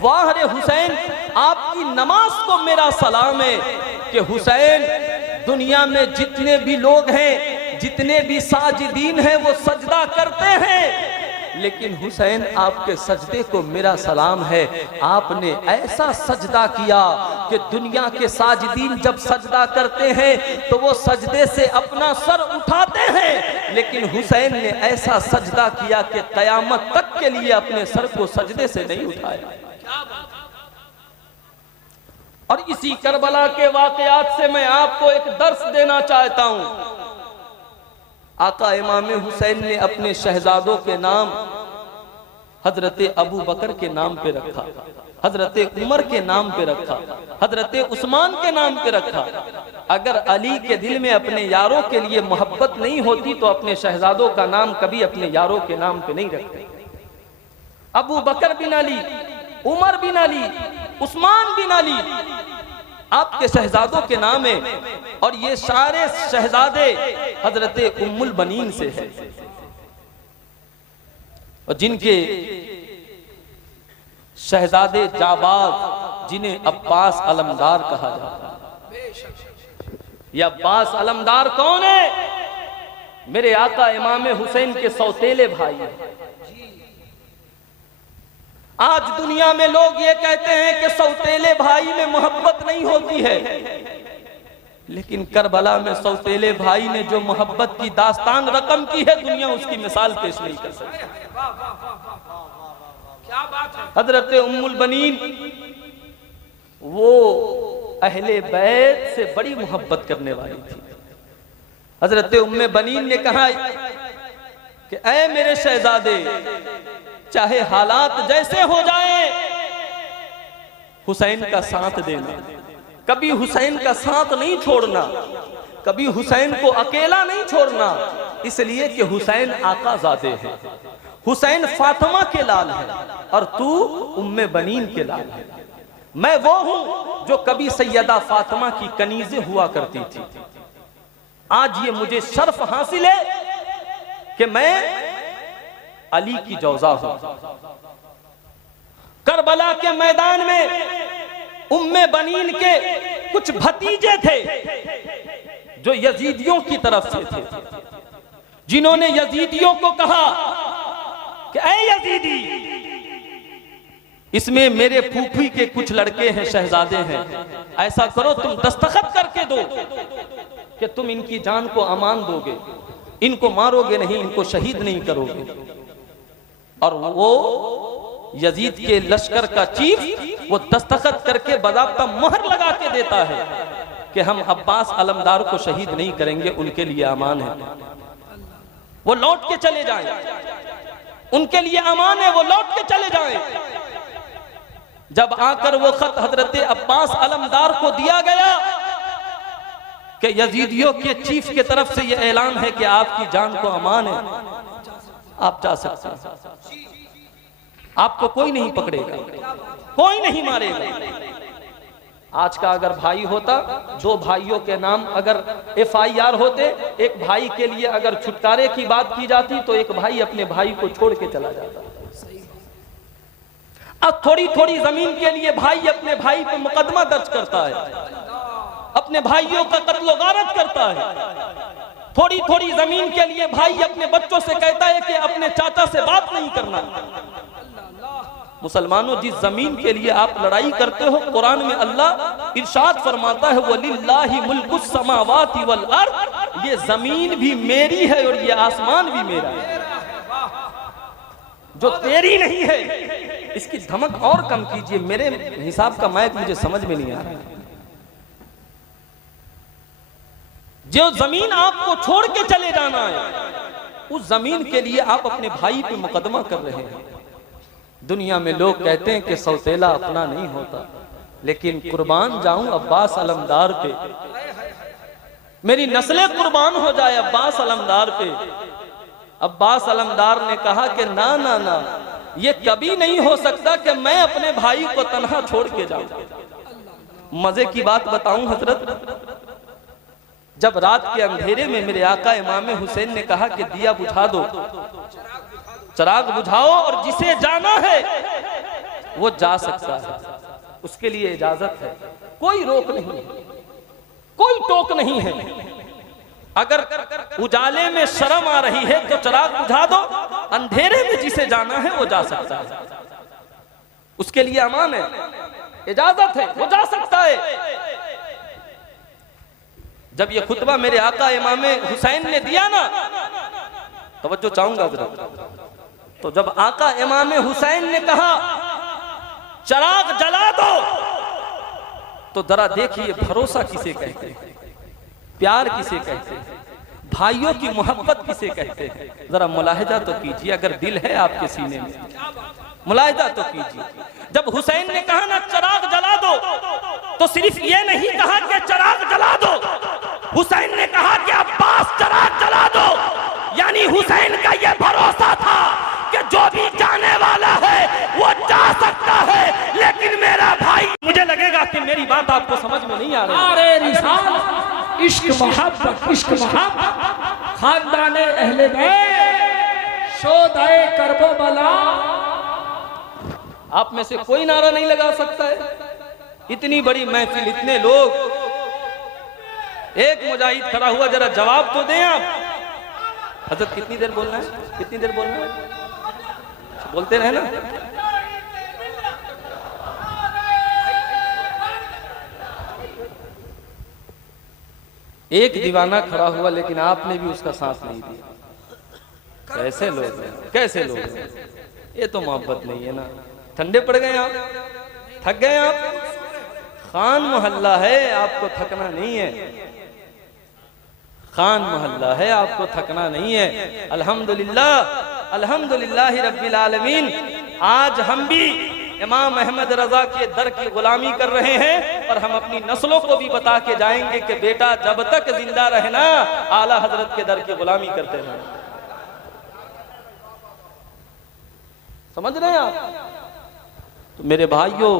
वाह रे हुसैन, आपकी नमाज को मेरा सलाम है कि हुसैन, दुनिया में जितने भी लोग हैं, जितने भी साजिदीन हैं, वो सजदा करते हैं, लेकिन हुसैन आपके सजदे को मेरा सलाम है। आपने ऐसा सजदा किया कि दुनिया के साजिदीन जब सजदा करते हैं तो वो सजदे से अपना सर उठाते हैं, लेकिन हुसैन ने ऐसा सजदा किया कि कयामत तक के लिए अपने सर को सजदे से नहीं उठाया। और इसी करबला के वाकयात से मैं आपको एक दर्स देना चाहता हूं। आका इमाम हुसैन ने अपने शहजादों के नाम हजरत अबू बकर के नाम पे रखा, हजरत उमर के नाम पे रखा, हजरत उस्मान के नाम पे रखा। अगर अली के दिल में अपने यारों के लिए मोहब्बत नहीं होती तो अपने शहजादों का नाम कभी अपने यारों के नाम पे नहीं रखते। अबू बकर बिन अली, उमर बिन अली, उस्मान बिन अली आपके शहजादों के नाम है। और ये सारे शहजादे हजरत उम्मुल बनीन से है, और जिनके शहजादे जाबाज, जिन्हें अब्बास अलमदार कहा जाता है। ये अब्बास अलमदार कौन है? मेरे आका इमाम हुसैन के सौतेले भाई हैं। आज दुनिया में लोग ये कहते हैं कि सौतेले भाई में मोहब्बत नहीं होती है, लेकिन करबला में सौतेले भाई ने जो मोहब्बत की दास्तान रकम की है, दुनिया उसकी मिसाल पेश नहीं कर सकती। क्या बात है। हजरत उम्मुल बनीन वो अहले बैत से बड़ी मोहब्बत करने वाली थी। हजरत उम्मे बनीन ने कहा कि ऐ मेरे शहजादे, चाहे हालात जैसे हो जाए, हुसैन का साथ देना, कभी हुसैन का साथ नहीं छोड़ना, कभी हुसैन को अकेला नहीं छोड़ना, इसलिए कि हुसैन आकाज़ादे है, हुसैन फातिमा के लाल है और तू उम्मे बनीन के लाल है। मैं वो हूं जो कभी सैयदा फातिमा की कनीज़ें हुआ करती थी। आज ये मुझे शर्फ हासिल है कि मैं अली की जौजा हूं। करबला के मैदान में उम्मे बनीन के कुछ भतीजे थे जो यजीदियों की तरफ से थे, जिन्होंने यजीदियों को कहा कि ऐ यजीदी, इसमें मेरे फूफी के कुछ लड़के हैं, शहजादे हैं, ऐसा करो तुम दस्तखत करके दो कि तुम इनकी जान को अमान दोगे, इनको मारोगे नहीं, इनको शहीद नहीं करोगे। और वो यजीद के लश्कर का चीफ वो दस्तखत करके बज़ाब्ता मोहर लगा के देता है कि हम अब्बास अलमदार को शहीद नहीं करेंगे, उनके लिए अमान है, वो लौट के चले जाएं, उनके लिए अमान है, वो लौट के चले जाएं। जब आकर वो खत हजरत अब्बास अलमदार को दिया गया कि यजीदियों के चीफ की तरफ से यह ऐलान है कि आपकी जान को अमान है, आप जा सकते हैं, आपको कोई नहीं पकड़ेगा, कोई नहीं मारेगा। आज का अगर भाई होता, दो भाइयों के नाम अगर FIR होते, एक भाई के लिए अगर छुटकारे की बात की जाती तो एक भाई अपने भाई को छोड़ के चला जाता। अब थोड़ी थोड़ी जमीन के लिए भाई अपने भाई पे मुकदमा दर्ज करता है, अपने भाइयों का कत्ल गारत करता है। थोड़ी थोड़ी जमीन के लिए भाई अपने बच्चों से कहता है कि अपने चाचा से बात नहीं करना। मुसलमानों, जिस जमीन के लिए आप लड़ाई करते हो, कुरान में अल्लाह इरशाद फरमाता है वलिल्लाहि मुल्कुस समावाति वल अर्द, ये जमीन भी मेरी है और ये आसमान भी मेरा है, जो तेरी नहीं है। इसकी धमक और कम कीजिए, मेरे हिसाब का मैक मुझे समझ में नहीं आ रहा। जो जमीन आपको छोड़ के चले जाना है, उस जमीन के लिए आप अपने भाई पे मुकदमा कर रहे हैं। दुनिया में लोग कहते हैं कि सौतेला अपना नहीं होता, लेकिन कुर्बान जाऊं अब्बास अलमदार पे, मेरी नस्लें कुर्बान हो जाए अब्बास अलमदार पे। अब्बास अलमदार ने कहा कि ना ना ना, ये कभी नहीं हो सकता कि मैं अपने भाई को तन्हा छोड़ के जाऊं। मजे की बात बताऊं हजरत, जब रात के अंधेरे में मेरे आका इमाम हुसैन ने कहा कि दिया बुझा दो, चराग बुझाओ और जिसे जाना है वो जा सकता है, उसके लिए इजाजत है, कोई रोक नहीं है, कोई टोक नहीं है। अगर उजाले में शर्म आ रही है तो चराग बुझा दो, अंधेरे में जिसे जाना है वो जा सकता है, उसके लिए अमान है, इजाजत है, वो जा सकता है। जब ये खुतबा मेरे आका इमाम हुसैन ने दिया ना, तवज्जो चाहूंगा जरा, तो जब आका इमाम हुसैन ने कहा चराग जला दो, तो जरा देखिए भरोसा किसे कहते हैं, प्यार किसे कहते हैं, भाइयों की मोहब्बत किसे कहते हैं, जरा मुलाहिजा तो कीजिए। अगर दिल है आपके सीने में, मुलाहिजा तो कीजिए। जब हुसैन ने कहा ना चराग जला दो, तो सिर्फ ये नहीं कहा कि चराग जला दो, हुसैन ने कहा कि अब्बास चराग जला दो। यानी हुसैन का यह भरोसा था कि जो भी जाने वाला है वो जा सकता है, लेकिन मेरा भाई, मुझे लगेगा कि मेरी बात आपको समझ में नहीं आ रही। अरे रिसाल, इश्क मोहब्बत, इश्क मोहब्बत, खानदाने अहले बैत, शोदाए करबो बला। आप में से कोई नारा नहीं लगा सकता है? इतनी बड़ी महफिल, इतने लोग, एक मुजाहिद खड़ा हुआ, जरा जवाब तो दें आप। हजरत कितनी देर बोलना है, कितनी देर बोलना है, बोलते रहे ना। एक दीवाना खड़ा हुआ लेकिन आपने भी उसका साथ नहीं दिया। कैसे लोग हैं, कैसे लोग हैं, ये तो मोहब्बत नहीं है ना। ठंडे पड़ गए आप, थक गए आप, खान मोहल्ला है, आपको थकना नहीं है, खान मोहल्ला है, आपको थकना नहीं है। अल्हम्दुलिल्लाह, अल्हम्दुलिल्लाह रब्बिल आलमीन। आज हम भी इमाम अहमद रजा के दर की गुलामी कर रहे हैं और हम अपनी नस्लों को भी बता के जाएंगे कि बेटा जब तक जिंदा रहना आला हजरत के दर की गुलामी करते रहें। समझ रहे हैं आप? तो मेरे भाइयों,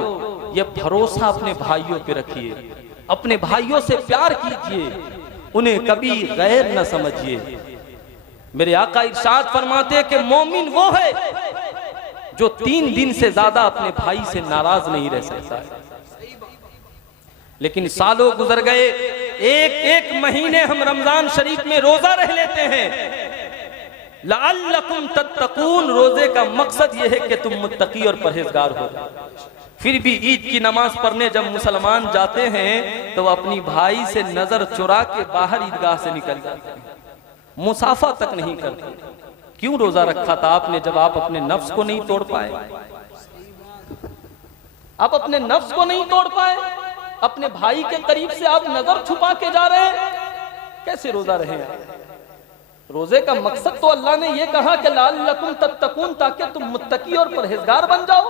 ये भरोसा अपने भाइयों पे रखिए, अपने भाइयों से प्यार कीजिए, उन्हें कभी गैर न समझिए। मेरे आका इरशाद फरमाते कि मोमिन वो है जो 3 दिन से ज्यादा अपने भाई से नाराज नहीं रह सकता है। लेकिन सालों गुजर गए, एक एक महीने हम रमजान शरीफ में रोजा रह लेते हैं। लअल्लकुम तत्तकून, रोजे का मकसद यह है कि तुम मुत्तकी और परहेजगार हो जाओ। फिर भी ईद की नमाज पढ़ने जब मुसलमान जाते हैं तो अपनी भाई से नजर चुरा के बाहर ईदगाह से निकल जाते हैं, मुसाफा तक नहीं करते। क्यों रोजा रखा था आपने जब आप अपने नफ्स को नहीं तोड़ पाए? आप अपने नफ्स को नहीं तोड़ पाए, अपने भाई के करीब से आप नजर छुपा के जा रहे हैं, कैसे रोजा रहे हैं? रोजे का मकसद तो अल्लाह ने यह कहा कि लअल्लकुम तत्तकून, ताकि तुम मुत्तकी और परहेजगार बन जाओ।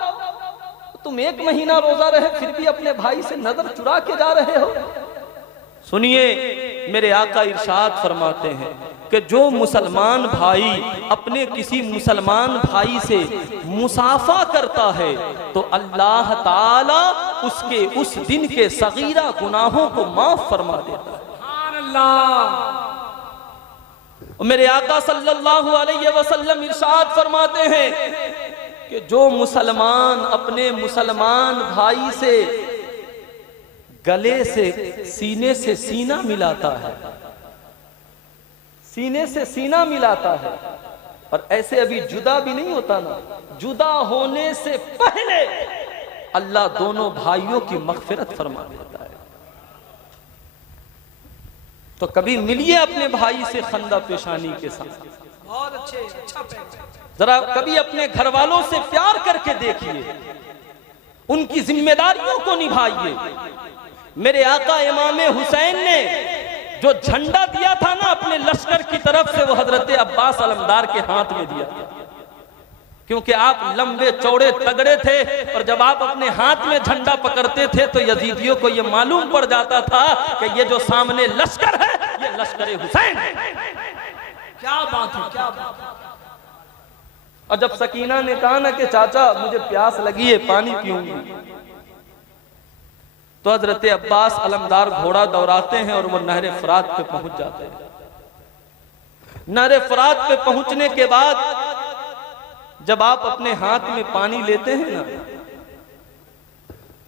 तुम 1 महीना रोजा रहे फिर भी अपने भाई से नजर चुरा के जा रहे हो। सुनिए, मेरे आका इरशाद फरमाते हैं कि जो मुसलमान भाई अपने किसी मुसलमान भाई से मुसाफा करता है तो अल्लाह ताला उसके उस दिन के सगीरा गुनाहों को माफ फरमा देता है। सुभान अल्लाह। मेरे आका सल्लल्लाहु अलैहि वसल्लम इरशाद फरमाते हैं कि जो मुसलमान अपने मुसलमान भाई से गले से सीने से सीना मिलाता है, सीने से सीना मिलाता है, और ऐसे अभी जुदा भी नहीं होता ना, जुदा होने से पहले अल्लाह दोनों भाइयों की मगफिरत फरमा देता है। तो कभी मिलिए अपने भाई से खंदा पेशानी के साथ, बहुत अच्छे, अच्छा पैगाम। जरा कभी अपने घर वालों से प्यार करके देखिए, उनकी जिम्मेदारियों को निभाइए। मेरे आका इमाम हुसैन ने जो झंडा दिया था ना अपने लश्कर की तरफ से, वो हजरत अब्बास अलमदार के हाथ में दिया, क्योंकि आप लंबे चौड़े तगड़े थे और जब आप अपने हाथ में झंडा पकड़ते थे तो यजीदियों को यह मालूम पड़ जाता था कि ये जो सामने लश्कर है ये लश्कर हुसैन है। क्या बात है, क्या बात है। और जब सकीना ने कहा ना कि चाचा मुझे प्यास लगी है, पानी पीऊंगी, तो हजरत अब्बास अलमदार घोड़ा दौड़ाते हैं और वो नहर फरात पे पहुंच जाते हैं। नहर फरात पे पहुंचने के बाद जब आप अपने हाथ में पानी लेते हैं ना,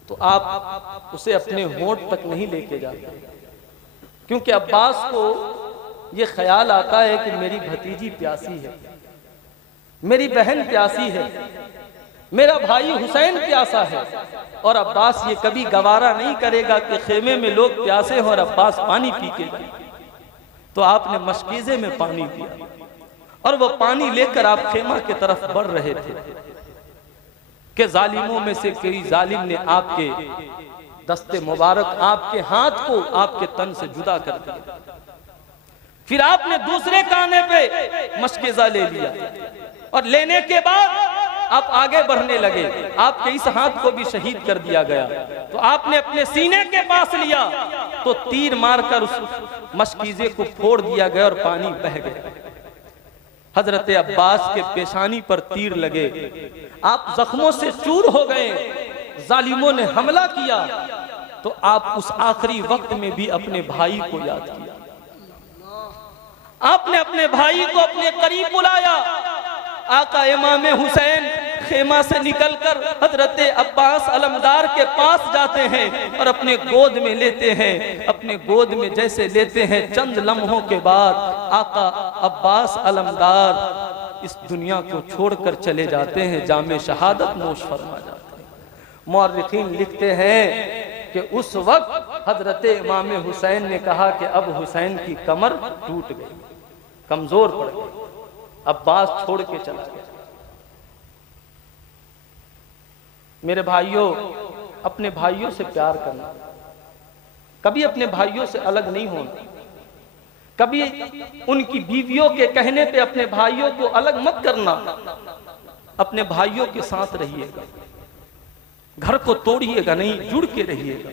तो आप उसे अपने होंठ तक नहीं लेके जाते, क्योंकि अब्बास को ये ख्याल आता है कि मेरी भतीजी प्यासी है, मेरी बहन प्यासी है, मेरा भाई हुसैन प्यासा है। और अब्बास ये कभी गवारा नहीं करेगा कि खेमे में लोग प्यासे हो और अब्बास पानी पी के जाए। तो आपने मशकीजे में पानी पिया और वो पानी लेकर आप खेमा की तरफ बढ़ रहे थे कि जालिमों में से कोई जालिम ने आपके दस्ते मुबारक, आपके हाथ को आपके तन से जुदा कर दिया। फिर आपने दूसरे काने पे मशकीजा ले लिया और लेने के बाद आप आगे बढ़ने लगे। आपके इस हाथ को भी शहीद कर दिया गया, तो आपने अपने सीने के पास लिया तो तीर मारकर उस मशकीजे को फोड़ दिया गया और पानी बह गया। हजरत अब्बास के पेशानी पर तीर लगे, आप जख्मों से चूर हो गए, जालिमों ने हमला किया, तो आप उस आखिरी वक्त में भी अपने भाई को याद किया। आपने अपने भाई को अपने करीब बुलाया। आका इमाम हुसैन खेमा से निकलकर हजरत अब्बास अलमदार के पास जाते हैं और अपने गोद में लेते हैं। अपने गोद में जैसे लेते हैं, चंद लम्हों के बाद आका अब्बास अलमदार इस दुनिया को छोड़कर चले जाते हैं, जामे शहादत नोश फरमा जाते हैं। मुअर्रिखीन लिखते हैं कि उस वक्त हजरत इमाम हुसैन ने कहा कि अब हुसैन की कमर टूट गई, कमजोर पड़ गई, अब्बास छोड़ के चला गया। मेरे भाइयों, अपने भाइयों से प्यार करना, कभी अपने भाइयों से अलग नहीं होना, कभी उनकी बीवियों के कहने पे अपने भाइयों को अलग मत करना, अपने भाइयों के साथ रहिएगा, घर को तोड़िएगा नहीं, जुड़ के रहिएगा।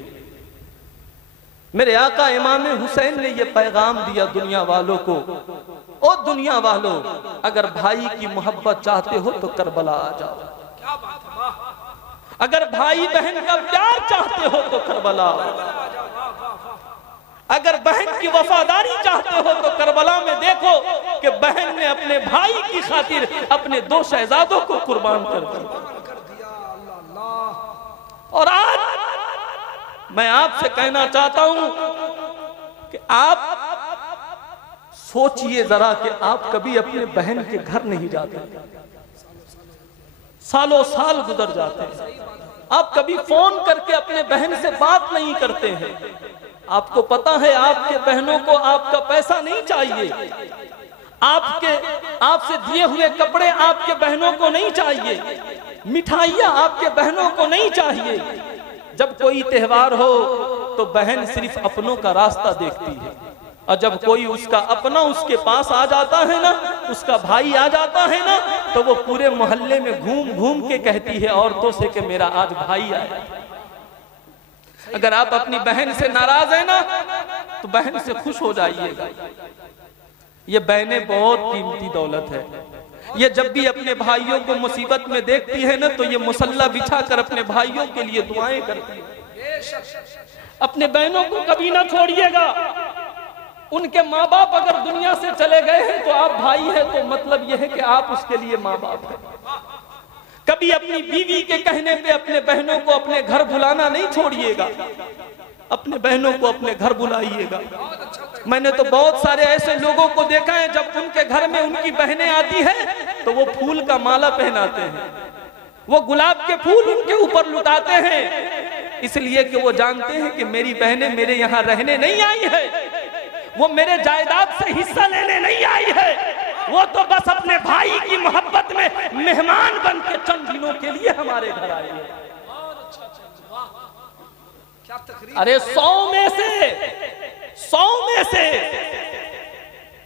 मेरे आका इमाम हुसैन ने यह पैगाम दिया दुनिया वालों को, ओ दुनिया वालों, अगर भाई की मोहब्बत चाहते हो तो करबला आ जाओ, क्या बात है, वाह। अगर भाई बहन का प्यार चाहते हो तो करबला आओ, अगर बहन की वफादारी चाहते हो तो करबला में देखो कि बहन ने अपने भाई की खातिर अपने 2 शहजादों को कुर्बान कर दिया। और आज मैं आपसे कहना चाहता हूं कि आप सोचिए जरा कि आप कभी अपने बहन के घर नहीं जाते, सालों साल गुजर जाते हैं, आप कभी फोन करके अपने बहन से बात नहीं करते हैं। आपको पता है आपके बहनों को आपका पैसा नहीं चाहिए, आपसे दिए हुए कपड़े आपके बहनों को नहीं चाहिए, मिठाइयां आपके बहनों को नहीं चाहिए। जब कोई त्योहार हो तो बहन सिर्फ अपनों का रास्ता देखती है, और जब कोई उसका अपना उसके पास आ जाता है ना, उसका भाई आ जाता है ना, तो वो पूरे मोहल्ले में घूम घूम के कहती है औरतों से कि मेरा आज भाई आया। अगर आप अपनी बहन से नाराज है ना, तो बहन से खुश हो जाइएगा। ये बहनें बहुत कीमती दौलत है। ये जब भी अपने भाइयों को मुसीबत में देखती है ना, तो ये मुसल्ला बिछाकर अपने भाइयों के लिए दुआएं करती है। अपने बहनों को कभी ना छोड़िएगा। उनके माँ बाप अगर दुनिया से चले गए हैं तो आप भाई हैं, तो मतलब यह है कि आप उसके लिए माँ बाप हैं। कभी अपनी बीवी के कहने पे अपने बहनों को अपने घर बुलाना नहीं छोड़िएगा, अपने बहनों को अपने घर बुलाइएगा। मैंने तो बहुत सारे ऐसे लोगों को देखा है, जब उनके घर में उनकी बहनें आती हैं तो वो फूल का माला पहनाते हैं, वो गुलाब के फूल उनके ऊपर लुटाते हैं, इसलिए कि वो जानते हैं कि मेरी बहनें मेरे यहाँ रहने नहीं आई है, वो मेरे जायदाद से हिस्सा लेने नहीं आई है, वो तो बस अपने भाई की मोहब्बत में मेहमान बन के चंद दिनों के लिए हमारे घर आई है। अरे 100 में से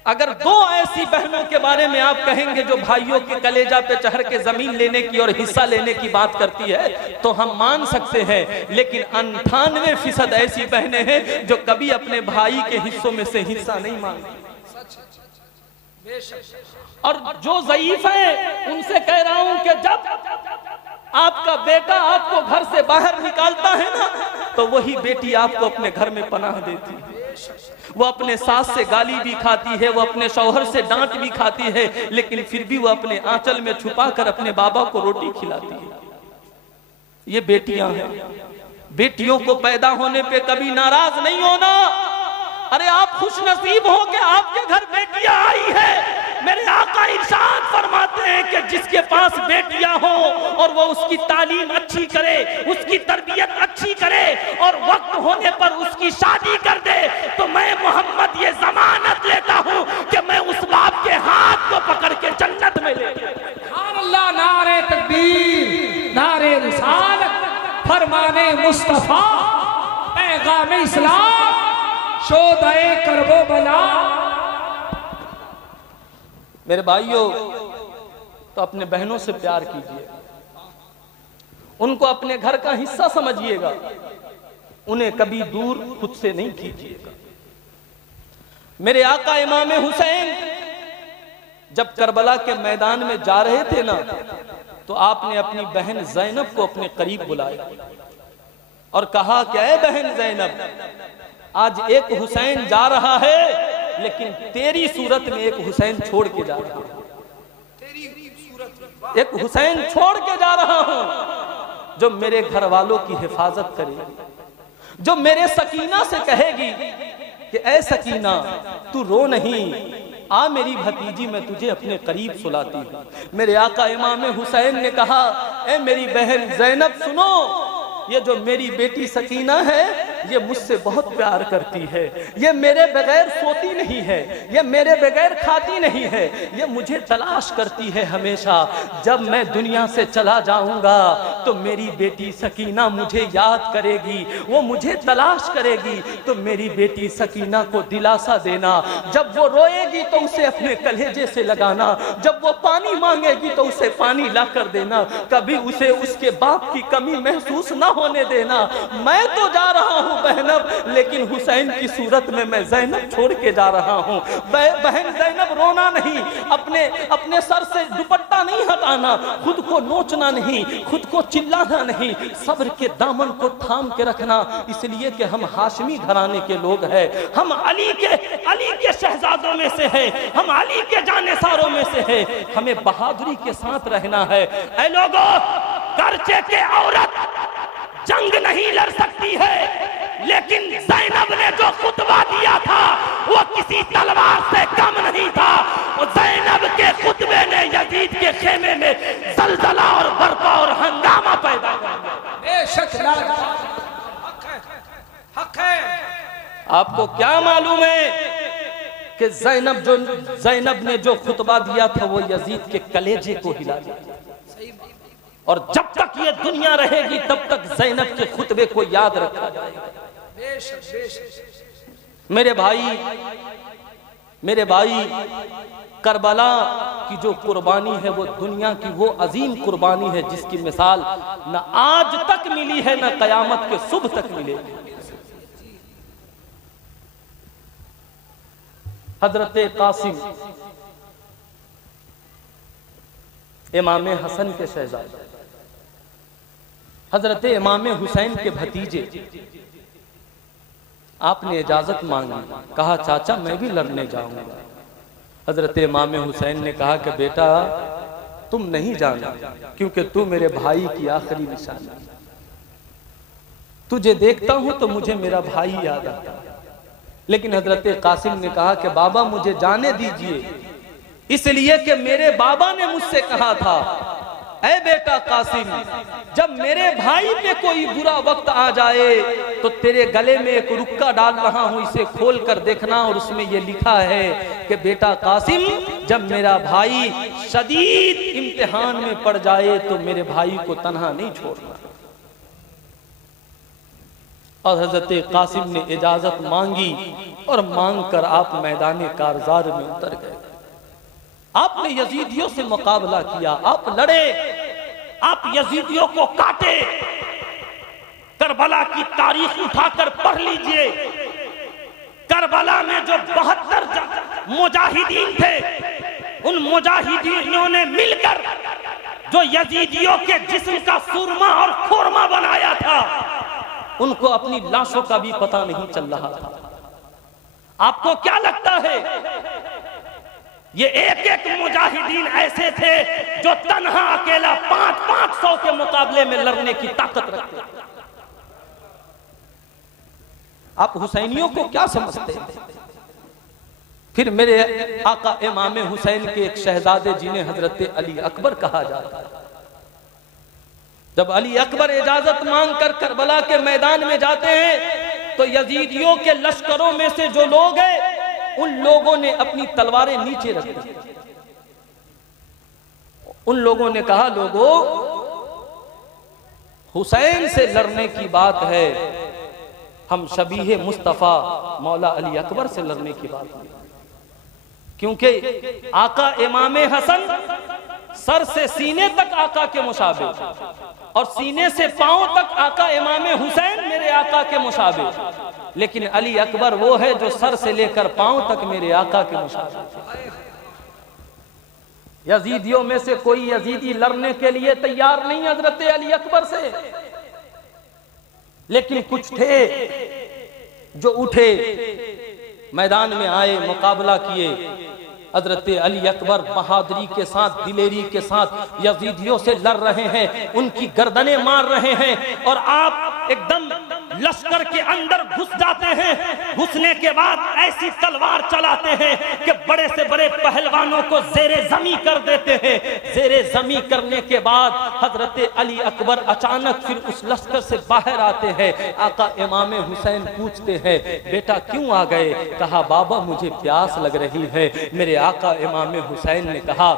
अगर 2 ऐसी बहनों के बारे में आप कहेंगे जो भाइयों के कलेजा पे चढ़ के जमीन लेने की और हिस्सा लेने की बात करती है, तो हम मान सकते हैं, लेकिन 98% ऐसी बहनें हैं जो कभी अपने भाई के हिस्सों में से हिस्सा नहीं मांगती। और जो ज़ईफ है उनसे कह रहा हूं कि जब आपका बेटा आपको घर से बाहर निकालता है ना, तो वही बेटी आपको अपने घर में पनाह देती है। वो अपने सास से गाली भी खाती है, वो अपने शौहर से डांट भी खाती है, लेकिन फिर भी वो अपने आंचल में छुपाकर अपने बाबा को रोटी खिलाती है। ये बेटियां हैं। बेटियों को पैदा होने पे कभी नाराज नहीं होना। अरे आप खुश नसीब हो कि आपके घर बेटियां आई है। मेरे आका इरशाद फरमाते हैं कि जिसके पास बेटियां हो और वो उसकी तालीम अच्छी करे, उसकी तरबियत अच्छी करे और वक्त होने पर उसकी शादी कर दे, तो मैं मोहम्मद ये जमानत लेता हूं कि मैं उस बाप के हाथ को पकड़ के जन्नत में ले सुभान अल्लाह। नारे तकबीर, नारे रिसालत, फरमाने मुस्तफा, पैगाम इस्लाम, शोदाए करबो बला। मेरे भाइयों, तो अपने बहनों से प्यार कीजिए, उनको अपने घर का हिस्सा समझिएगा, उन्हें कभी दूर खुद से नहीं कीजिएगा। मेरे आका इमाम हुसैन जब करबला के मैदान में जा रहे थे ना, तो आपने अपनी बहन ज़ैनब को अपने करीब बुलाया और कहा कि ऐ बहन ज़ैनब, आज एक हुसैन जा रहा है, लेकिन तेरी सूरत में एक हुसैन छोड़ के जा रहा हूं। एक हुसैन छोड़ के जा रहा हूं जो मेरे घर वालों की हिफाजत करेगी, जो मेरे सकीना से कहेगी कि ऐ सकीना तू रो नहीं, आ मेरी भतीजी, मैं तुझे अपने करीब सुलाती हूँ। मेरे आका इमाम हुसैन ने कहा, ए मेरी बहन ज़ैनब सुनो, ये जो मेरी बेटी सकीना है ये मुझसे बहुत प्यार करती है, ये मेरे बगैर सोती नहीं है, ये मेरे बगैर खाती नहीं है, ये मुझे तलाश करती है हमेशा। जब मैं दुनिया से चला जाऊंगा तो मेरी बेटी सकीना मुझे याद करेगी, वो मुझे तलाश करेगी। तो मेरी बेटी सकीना को दिलासा देना, जब वो रोएगी तो उसे अपने कलेजे से लगाना, जब वो पानी मांगेगी तो उसे पानी ला कर देना, कभी उसे उसके बाप की कमी महसूस ना होने देना। मैं तो जा रहा हूँ बहनब, लेकिन हुसैन की सूरत में मैं ज़ैनब छोड़ के जा रहा हूँ। बहन ज़ैनब रोना नहीं, अपने सर से दुपट्टा नहीं हटाना, खुद को नोचना नहीं, खुद को चिल्लाना नहीं, सब्र के दामन को थाम के रखना, इसलिए कि हम हाशमी घराने के लोग हैं, हम अली के शहजादों में से हैं, हम अली के जानेसारों में से हैं, हमें बहादुरी के साथ रहना है। ऐ लोगों, कर्चे के औरत जंग नहीं लड़ सकती है, लेकिन ज़ैनब ने जो खुतबा दिया था वो किसी तलवार से कम नहीं था। और ज़ैनब के खुतबे ने यजीद के खेमे में जलजला और बर्पा और हंगामा पैदा कर दिया। बेशक हक है। आपको क्या मालूम है कि ज़ैनब ने जो खुतबा दिया था वो यजीद के कलेजे को हिला दिया, और जब तक ये दुनिया रहेगी तब तक ज़ैनब के खुतबे को याद रखा जाएगा। मेरे भाई, करबला की जो कुर्बानी है वो दुनिया की वो अजीम कुर्बानी है जिसकी मिसाल न आज तक मिली है, न कयामत के सुबह तक मिलेगी। हजरत कासिम इमाम हसन के शहजादे, हजरत इमाम हुसैन के भतीजे, आपने इजाजत मांगी, कहा चाचा मैं भी लड़ने जाऊंगा। हजरत इमाम हुसैन ने कहा कि बेटा तुम नहीं जाना, क्योंकि तू मेरे भाई की आखिरी निशानी, तुझे देखता हूं तो मुझे मेरा भाई याद आता। लेकिन हजरत कासिम ने कहा कि बाबा मुझे जाने दीजिए, इसलिए कि मेरे बाबा ने मुझसे कहा था, ऐ बेटा कासिम, जब मेरे भाई पे कोई बुरा वक्त आ जाए तो तेरे गले में एक रुक्का डाल रहा हूं, इसे खोल कर देखना, और उसमें यह लिखा है कि बेटा कासिम, जब मेरा भाई शदीद इम्तिहान में पड़ जाए तो मेरे भाई को तन्हा नहीं छोड़ना। और हजरत कासिम ने इजाजत मांगी और मांग कर आप मैदान कारजार में उतर गए। आपने यजीदियों से मुकाबला किया, आप लड़े, आप यजीदियों को काटे। करबला की तारीख उठाकर पढ़ लीजिए, करबला में जो 72 मुजाहिदीन थे, उन मुजाहिदीनों ने मिलकर जो यजीदियों के जिस्म का सुरमा और खोरमा बनाया था, उनको अपनी लाशों का भी पता नहीं चल रहा था। आपको क्या लगता है ये एक एक मुजाहिदीन ऐसे थे जो तन्हा अकेला 500 के मुकाबले में लड़ने की ताकत रखते? आप हुसैनियों को क्या समझते हैं? फिर मेरे आका इमाम हुसैन के एक शहजादे जिन्हें हजरत अली अकबर कहा जाता है, जब अली अकबर इजाजत मांग कर करबला के मैदान में जाते हैं तो यजीदियों के लश्करों में से जो लोग हैं उन लोगों ने अपनी तलवारें नीचे रख दी। उन लोगों ने कहा, लोगों, हुसैन से लड़ने की बात है, हम शबीह मुस्तफा मौला अली अकबर से लड़ने की बात नहीं, क्योंकि आका इमाम हसन सर से सीने तक आका के मुशाबे और सीने से पांव तक आका इमाम हुसैन मेरे आका के मुशाबे, लेकिन अली अकबर वो है जो सर से लेकर पांव तक मेरे आका के मुशाबे। यजीदियों में से कोई यजीदी लड़ने के लिए तैयार नहीं हजरत अली अकबर से, लेकिन कुछ थे जो उठे, मैदान में आए, मुकाबला किए। हजरत अली अकबर बहादुरी के साथ, दिलेरी के साथ यजीदियों से लड़ रहे हैं, उनकी गर्दनें मार रहे हैं, और आप एकदम लश्कर के अंदर घुस जाते हैं। घुसने के बाद ऐसी तलवार चलाते हैं कि बड़े से बड़े पहलवानों को जेरे जमी कर देते हैं। जेरे जमी करने के बाद हजरत अली अकबर अचानक फिर उस लश्कर से बाहर आते हैं। आका इमाम हुसैन पूछते हैं, बेटा क्यों आ गए? कहा, बाबा मुझे प्यास लग रही है। मेरे आका इमाम हुसैन ने कहा,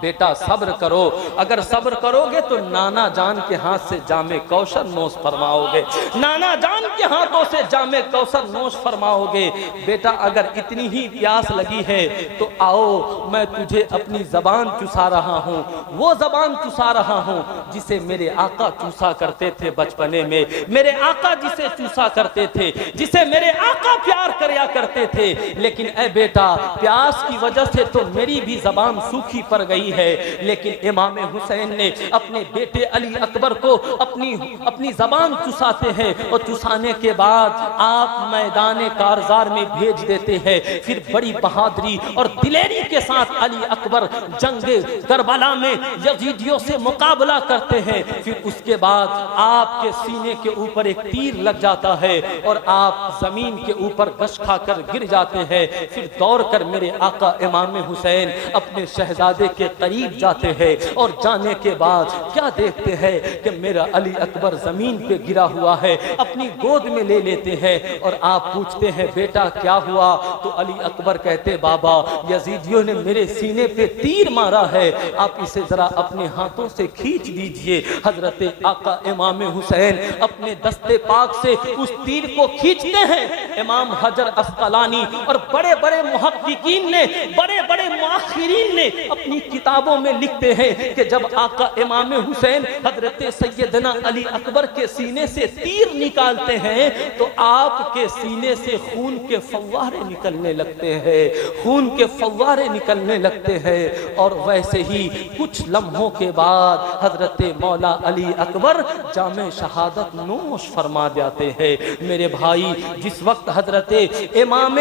बेटा सब्र करो, अगर सब्र करोगे तो नाना जान के हाथ से जामे कौसर नोश फरमाओगे, नाना जान के हाथों से जामे कौसर नोश फरमाओगे। बेटा अगर इतनी ही प्यास लगी है तो आओ, मैं तुझे अपनी जबान चुसा रहा हूँ, वो जबान चुसा रहा हूँ जिसे मेरे आका चूसा करते थे बचपने में, मेरे आका जिसे चूसा करते थे, जिसे मेरे आका प्यार करया करते थे। लेकिन ए बेटा, प्यास की वजह से तो मेरी भी जबान सूखी पड़ गई है। लेकिन इमाम हुसैन ने अपने बेटे अली अकबर को अपनी जबान चुसाते हैं और चुसाने के बाद आप मैदान कारजार में भेज देते हैं। फिर बड़ी बहादुरी और दिलेरी के साथ अली अकबर जंगे करबला में यजीदियों से मुकाबला करते हैं। फिर उसके बाद आपके सीने के ऊपर एक तीर लग जाता है और आप जमीन के ऊपर गश खाकर गिर जाते हैं। फिर दौड़कर मेरे आका इमाम हुसैन अपने शहजादे के करीब जाते हैं और जाने के बाद क्या देखते हैं कि मेरा अली अकबर जमीन पे गिरा हुआ है, अपनी गोद में ले लेते हैं और आप पूछते हैं, बेटा क्या हुआ? तो अली अकबर कहते, बाबा यजीदियों ने मेरे सीने पे तीर मारा है, आप इसे जरा अपने हाथों से खींच दीजिए। हजरत आका इमाम हुसैन अपने दस्ते पाक से उस तीर को खींचते हैं। इमाम हजर अस्कलानी और बड़े बड़े मुहक्किकीन ने, बड़े बड़े मुअख्खिरीन ने अपनी किताबों में लिखते हैं कि जब आका इमाम हुसैन हजरत सैयदना अली अकबर के सीने से तीर निकालते हैं तो आपके सीने से खून के फव्वारे निकलने लगते हैं, खून के फव्वारे निकलने लगते हैं। और वैसे ही कुछ लम्हों के बाद हजरत मौला अली अकबर जामे शहादत नोश फरमा जाते हैं। मेरे भाई, जिस वक्त हजरत इमाम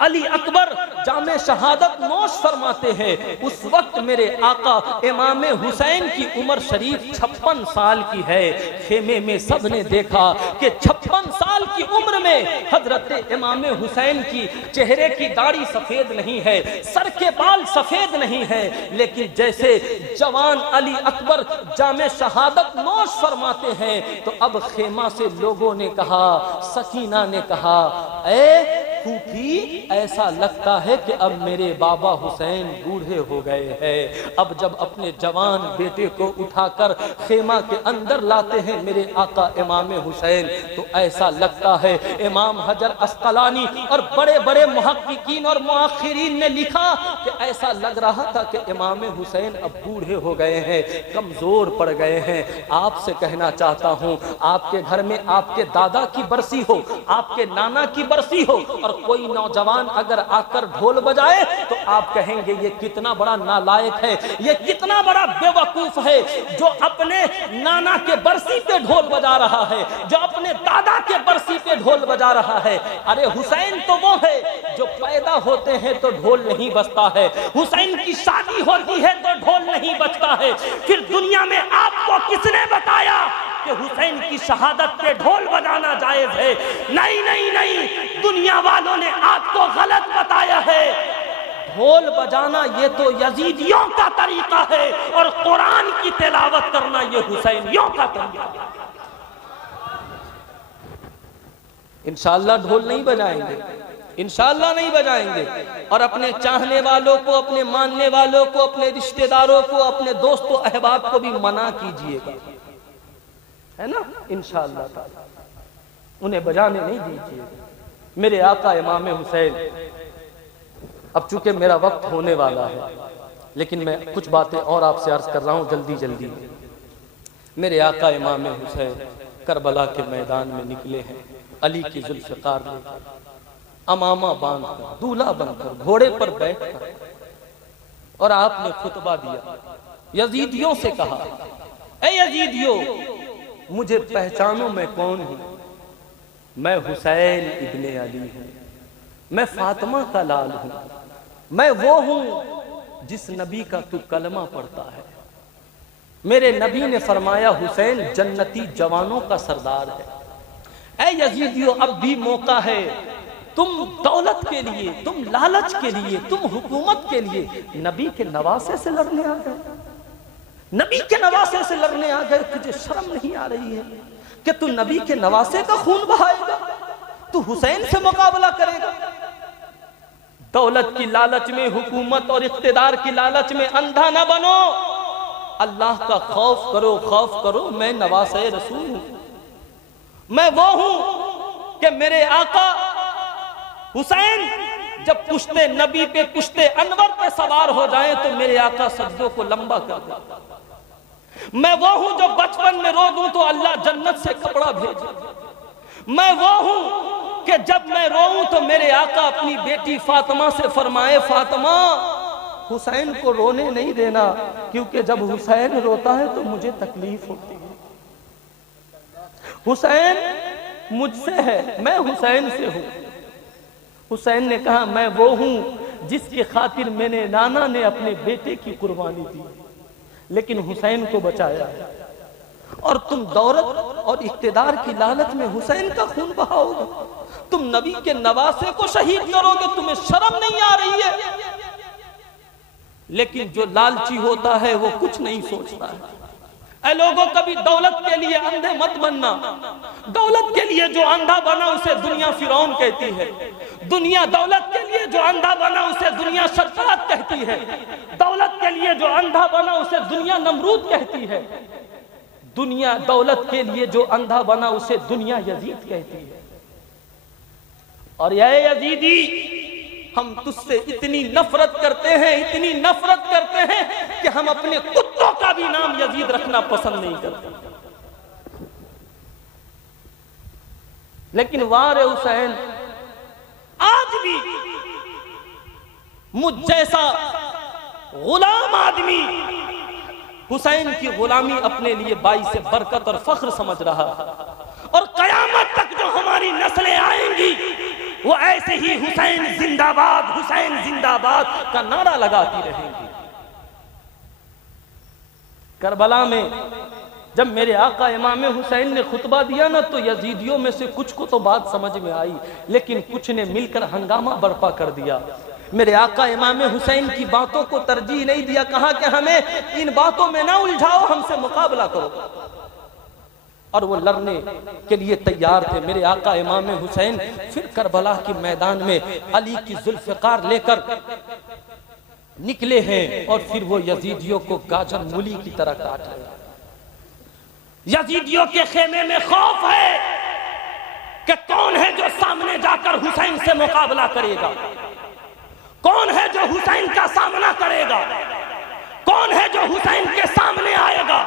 अली अकबर जामे शहादत नोश फरमाते हैं, उस वक्त मेरे आका इमाम हुसैन की उम्र शरीफ 56 साल की है। खेमे में सब ने देखा कि 56 साल की उम्र में हजरत इमाम हुसैन की चेहरे की दाढ़ी सफेद नहीं है, सर के बाल सफेद नहीं है, लेकिन जैसे जवान अली अकबर जामे शहादत नोश फरमाते हैं तो अब खेमा से लोगों ने कहा, सकीना ने कहा, ए फूफी, ऐसा लगता है कि अब मेरे बाबा हुसैन बूढ़े हो गए हैं। अब जब अपने जवान बेटे को उठाकर खेमा के अंदर लाते हैं मेरे आका इमाम हुसैन तो ऐसा लगता है, इमाम हजर अस्कलानी और बड़े बड़े मुहक्किकीन और मुअख्खिरीन ने लिखा कि ऐसा लग रहा था कि इमाम हुसैन अब बूढ़े हो गए हैं, कमजोर पड़ गए हैं। आपसे कहना चाहता हूँ, आपके घर में आपके दादा की बरसी हो, आपके नाना की बरसी हो और कोई नौजवान अगर आकर ढोल बजाए तो आप कहेंगे ये कितना बड़ा नालायक है, ये कितना बड़ा बेवकूफ है जो अपने नाना के बरसी पे ढोल बजा रहा है, जो अपने दादा के बरसी पे ढोल बजा रहा है। अरे हुसैन तो वो है जो पैदा होते हैं तो ढोल नहीं बजता है, हुसैन की शादी होती है तो ढोल नहीं बजता है। फिर दुनिया में आपको किसने बताया कि हुसैन की शहादत पे ढोल बजाना जायज है? नहीं नहीं नहीं, दुनिया वालों ने आपको गलत बताया है। ढोल बजाना ये तो यजीदियों का तरीका है और कुरान की तिलावत करना ये हुसैनियों का तरीका है। इंशाअल्लाह ढोल नहीं बजाएंगे, इंशाअल्लाह नहीं बजाएंगे। और अपने चाहने वालों को, अपने मानने वालों को, अपने रिश्तेदारों को, अपने दोस्तों अहबाब को भी मना कीजिएगा, है ना, इंशाअल्लाह उन्हें बजाने नहीं दीजिएगा। मेरे आका इमाम हुसैन, अब चूंकि मेरा वक्त होने वाला है लेकिन मैं कुछ बातें और आपसे अर्ज कर रहा हूं जल्दी जल्दी। मेरे आका इमाम हुसैन करबला के मैदान में निकले हैं, अली की जुल्फ़िकार लेकर, अमामा बांधकर, दूल्हा बनकर, घोड़े पर बैठकर, और आपने खुतबा दिया। यजीदियों से कहा, ए यजीदियों, मुझे पहचानो मैं कौन हूं? मैं हुसैन इब्ने अली हूं, मैं फातिमा का लाल हूं, मैं वो हूं जिस नबी का तू कलमा पढ़ता है। मेरे नबी ने फरमाया हुसैन जन्नती जवानों का सरदार है। ऐ यजीदियों, अब भी मौका है। तुम दौलत के लिए, तुम लालच के लिए, तुम हुकूमत के लिए नबी के नवासे से लड़ने आ गए। नबी के नवासे से लड़ने आ गए। तुझे शर्म नहीं आ रही है कि तू नबी के नवासे का खून बहाएगा? तू हुसैन से मुकाबला करेगा? दौलत की लालच में, हुकूमत और इख्तिदार की लालच में अंधा ना बनो। अल्लाह का खौफ करो, खौफ करो। मैं नवासे रसूल हूं। मैं वो हूं कि मेरे आका हुसैन जब पुश्ते नबी पे, पुश्ते अनवर पे सवार हो जाए तो मेरे आका सज्जों को लंबा कर दे। मैं वो हूं जो बचपन में रो दूं तो अल्लाह जन्नत से कपड़ा भेजे। मैं वो हूं कि जब मैं रोऊं तो मेरे आका अपनी बेटी फातिमा से फरमाए, फातिमा हुसैन को रोने नहीं देना, क्योंकि जब हुसैन रोता है तो मुझे तकलीफ होती है। हुसैन मुझसे है, मैं हुसैन से हूं। हुसैन ने कहा, मैं वो हूं जिसकी खातिर मैंने नाना ने अपने बेटे की कुर्बानी दी, लेकिन हुसैन को बचाया। और तुम दौलत और इख्तिदार की लालच में हुसैन का खून बहाओगे, तुम नबी के नवासे को शहीद करोगे। तुम्हें शर्म नहीं आ रही है? लेकिन जो लालची होता है वो कुछ नहीं सोचता है। ऐ लोगों, कभी दौलत के लिए अंधे मत बनना। दौलत के लिए जो अंधा बना उसे दुनिया फिरौन कहती है। दुनिया दौलत के लिए जो अंधा बना उसे दुनिया शद्दाद कहती है। दौलत के लिए जो अंधा बना उसे दुनिया नमरूद कहती है। दुनिया दौलत के लिए जो अंधा बना उसे दुनिया यजीद कहती है। और यह यजीदी, हम तुझसे इतनी नफरत करते हैं, इतनी नफरत करते हैं कि हम अपने कुत्तों का भी नाम यजीद रखना पसंद नहीं करते। लेकिन वारे हुसैन, आज भी मुझ जैसा गुलाम आदमी हुसैन की गुलामी अपने लिए बाईस बरकत और फख्र समझ रहा है। और कयामत तक जो हमारी नस्लें आएंगी वो ऐसे ही हुसैन जिंदाबाद, हुसैन जिंदाबाद का नारा लगाती रहेंगी। करबला में जब मेरे आका इमाम हुसैन ने खुतबा दिया ना, तो यजीदियों में से कुछ को तो बात समझ में आई, लेकिन कुछ ने मिलकर हंगामा बर्पा कर दिया। मेरे आका इमाम हुसैन की बातों को तरजीह नहीं दिया, कहा कि हमें इन बातों में ना उलझाओ, हमसे मुकाबला करो। और वो लड़ने के लिए तैयार थे। मेरे आका इमाम हुसैन फिर करबला के मैदान में अली की जुल्फ़िकार लेकर निकले हैं, और फिर वो यजीदियों को गाजर मूली की तरह काट रहे हैं। यजीदियों के खेमे में खौफ है कि कौन है जो सामने जाकर हुसैन से मुकाबला करेगा, कौन है जो हुसैन का सामना करेगा, कौन है जो हुसैन के सामने आएगा।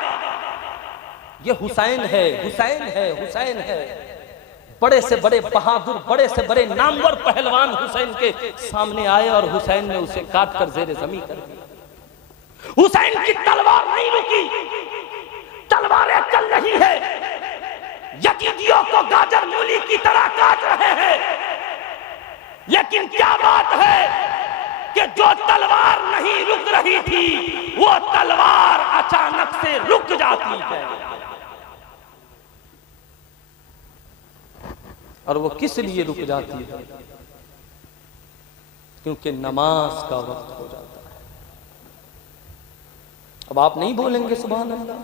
ये हुसैन है, हुसैन है, हुसैन है। बड़े से बड़े बहादुर, बड़े से बड़े नामवर पहलवान हुसैन के सामने आए और हुसैन ने उसे काट कर जेरे जमीन कर दिया। हुसैन की तलवार नहीं रुकी, तलवारें चल रही है, यजीदियों को गाजर मूली की तरह काट रहे हैं। लेकिन क्या बात है कि जो तलवार नहीं रुक रही थी वो तलवार अचानक से रुक जाती है। और वो किस लिए रुक जाती है? क्योंकि नमाज का वक्त हो जाता है। अब आप नहीं बोलेंगे सुभान अल्लाह?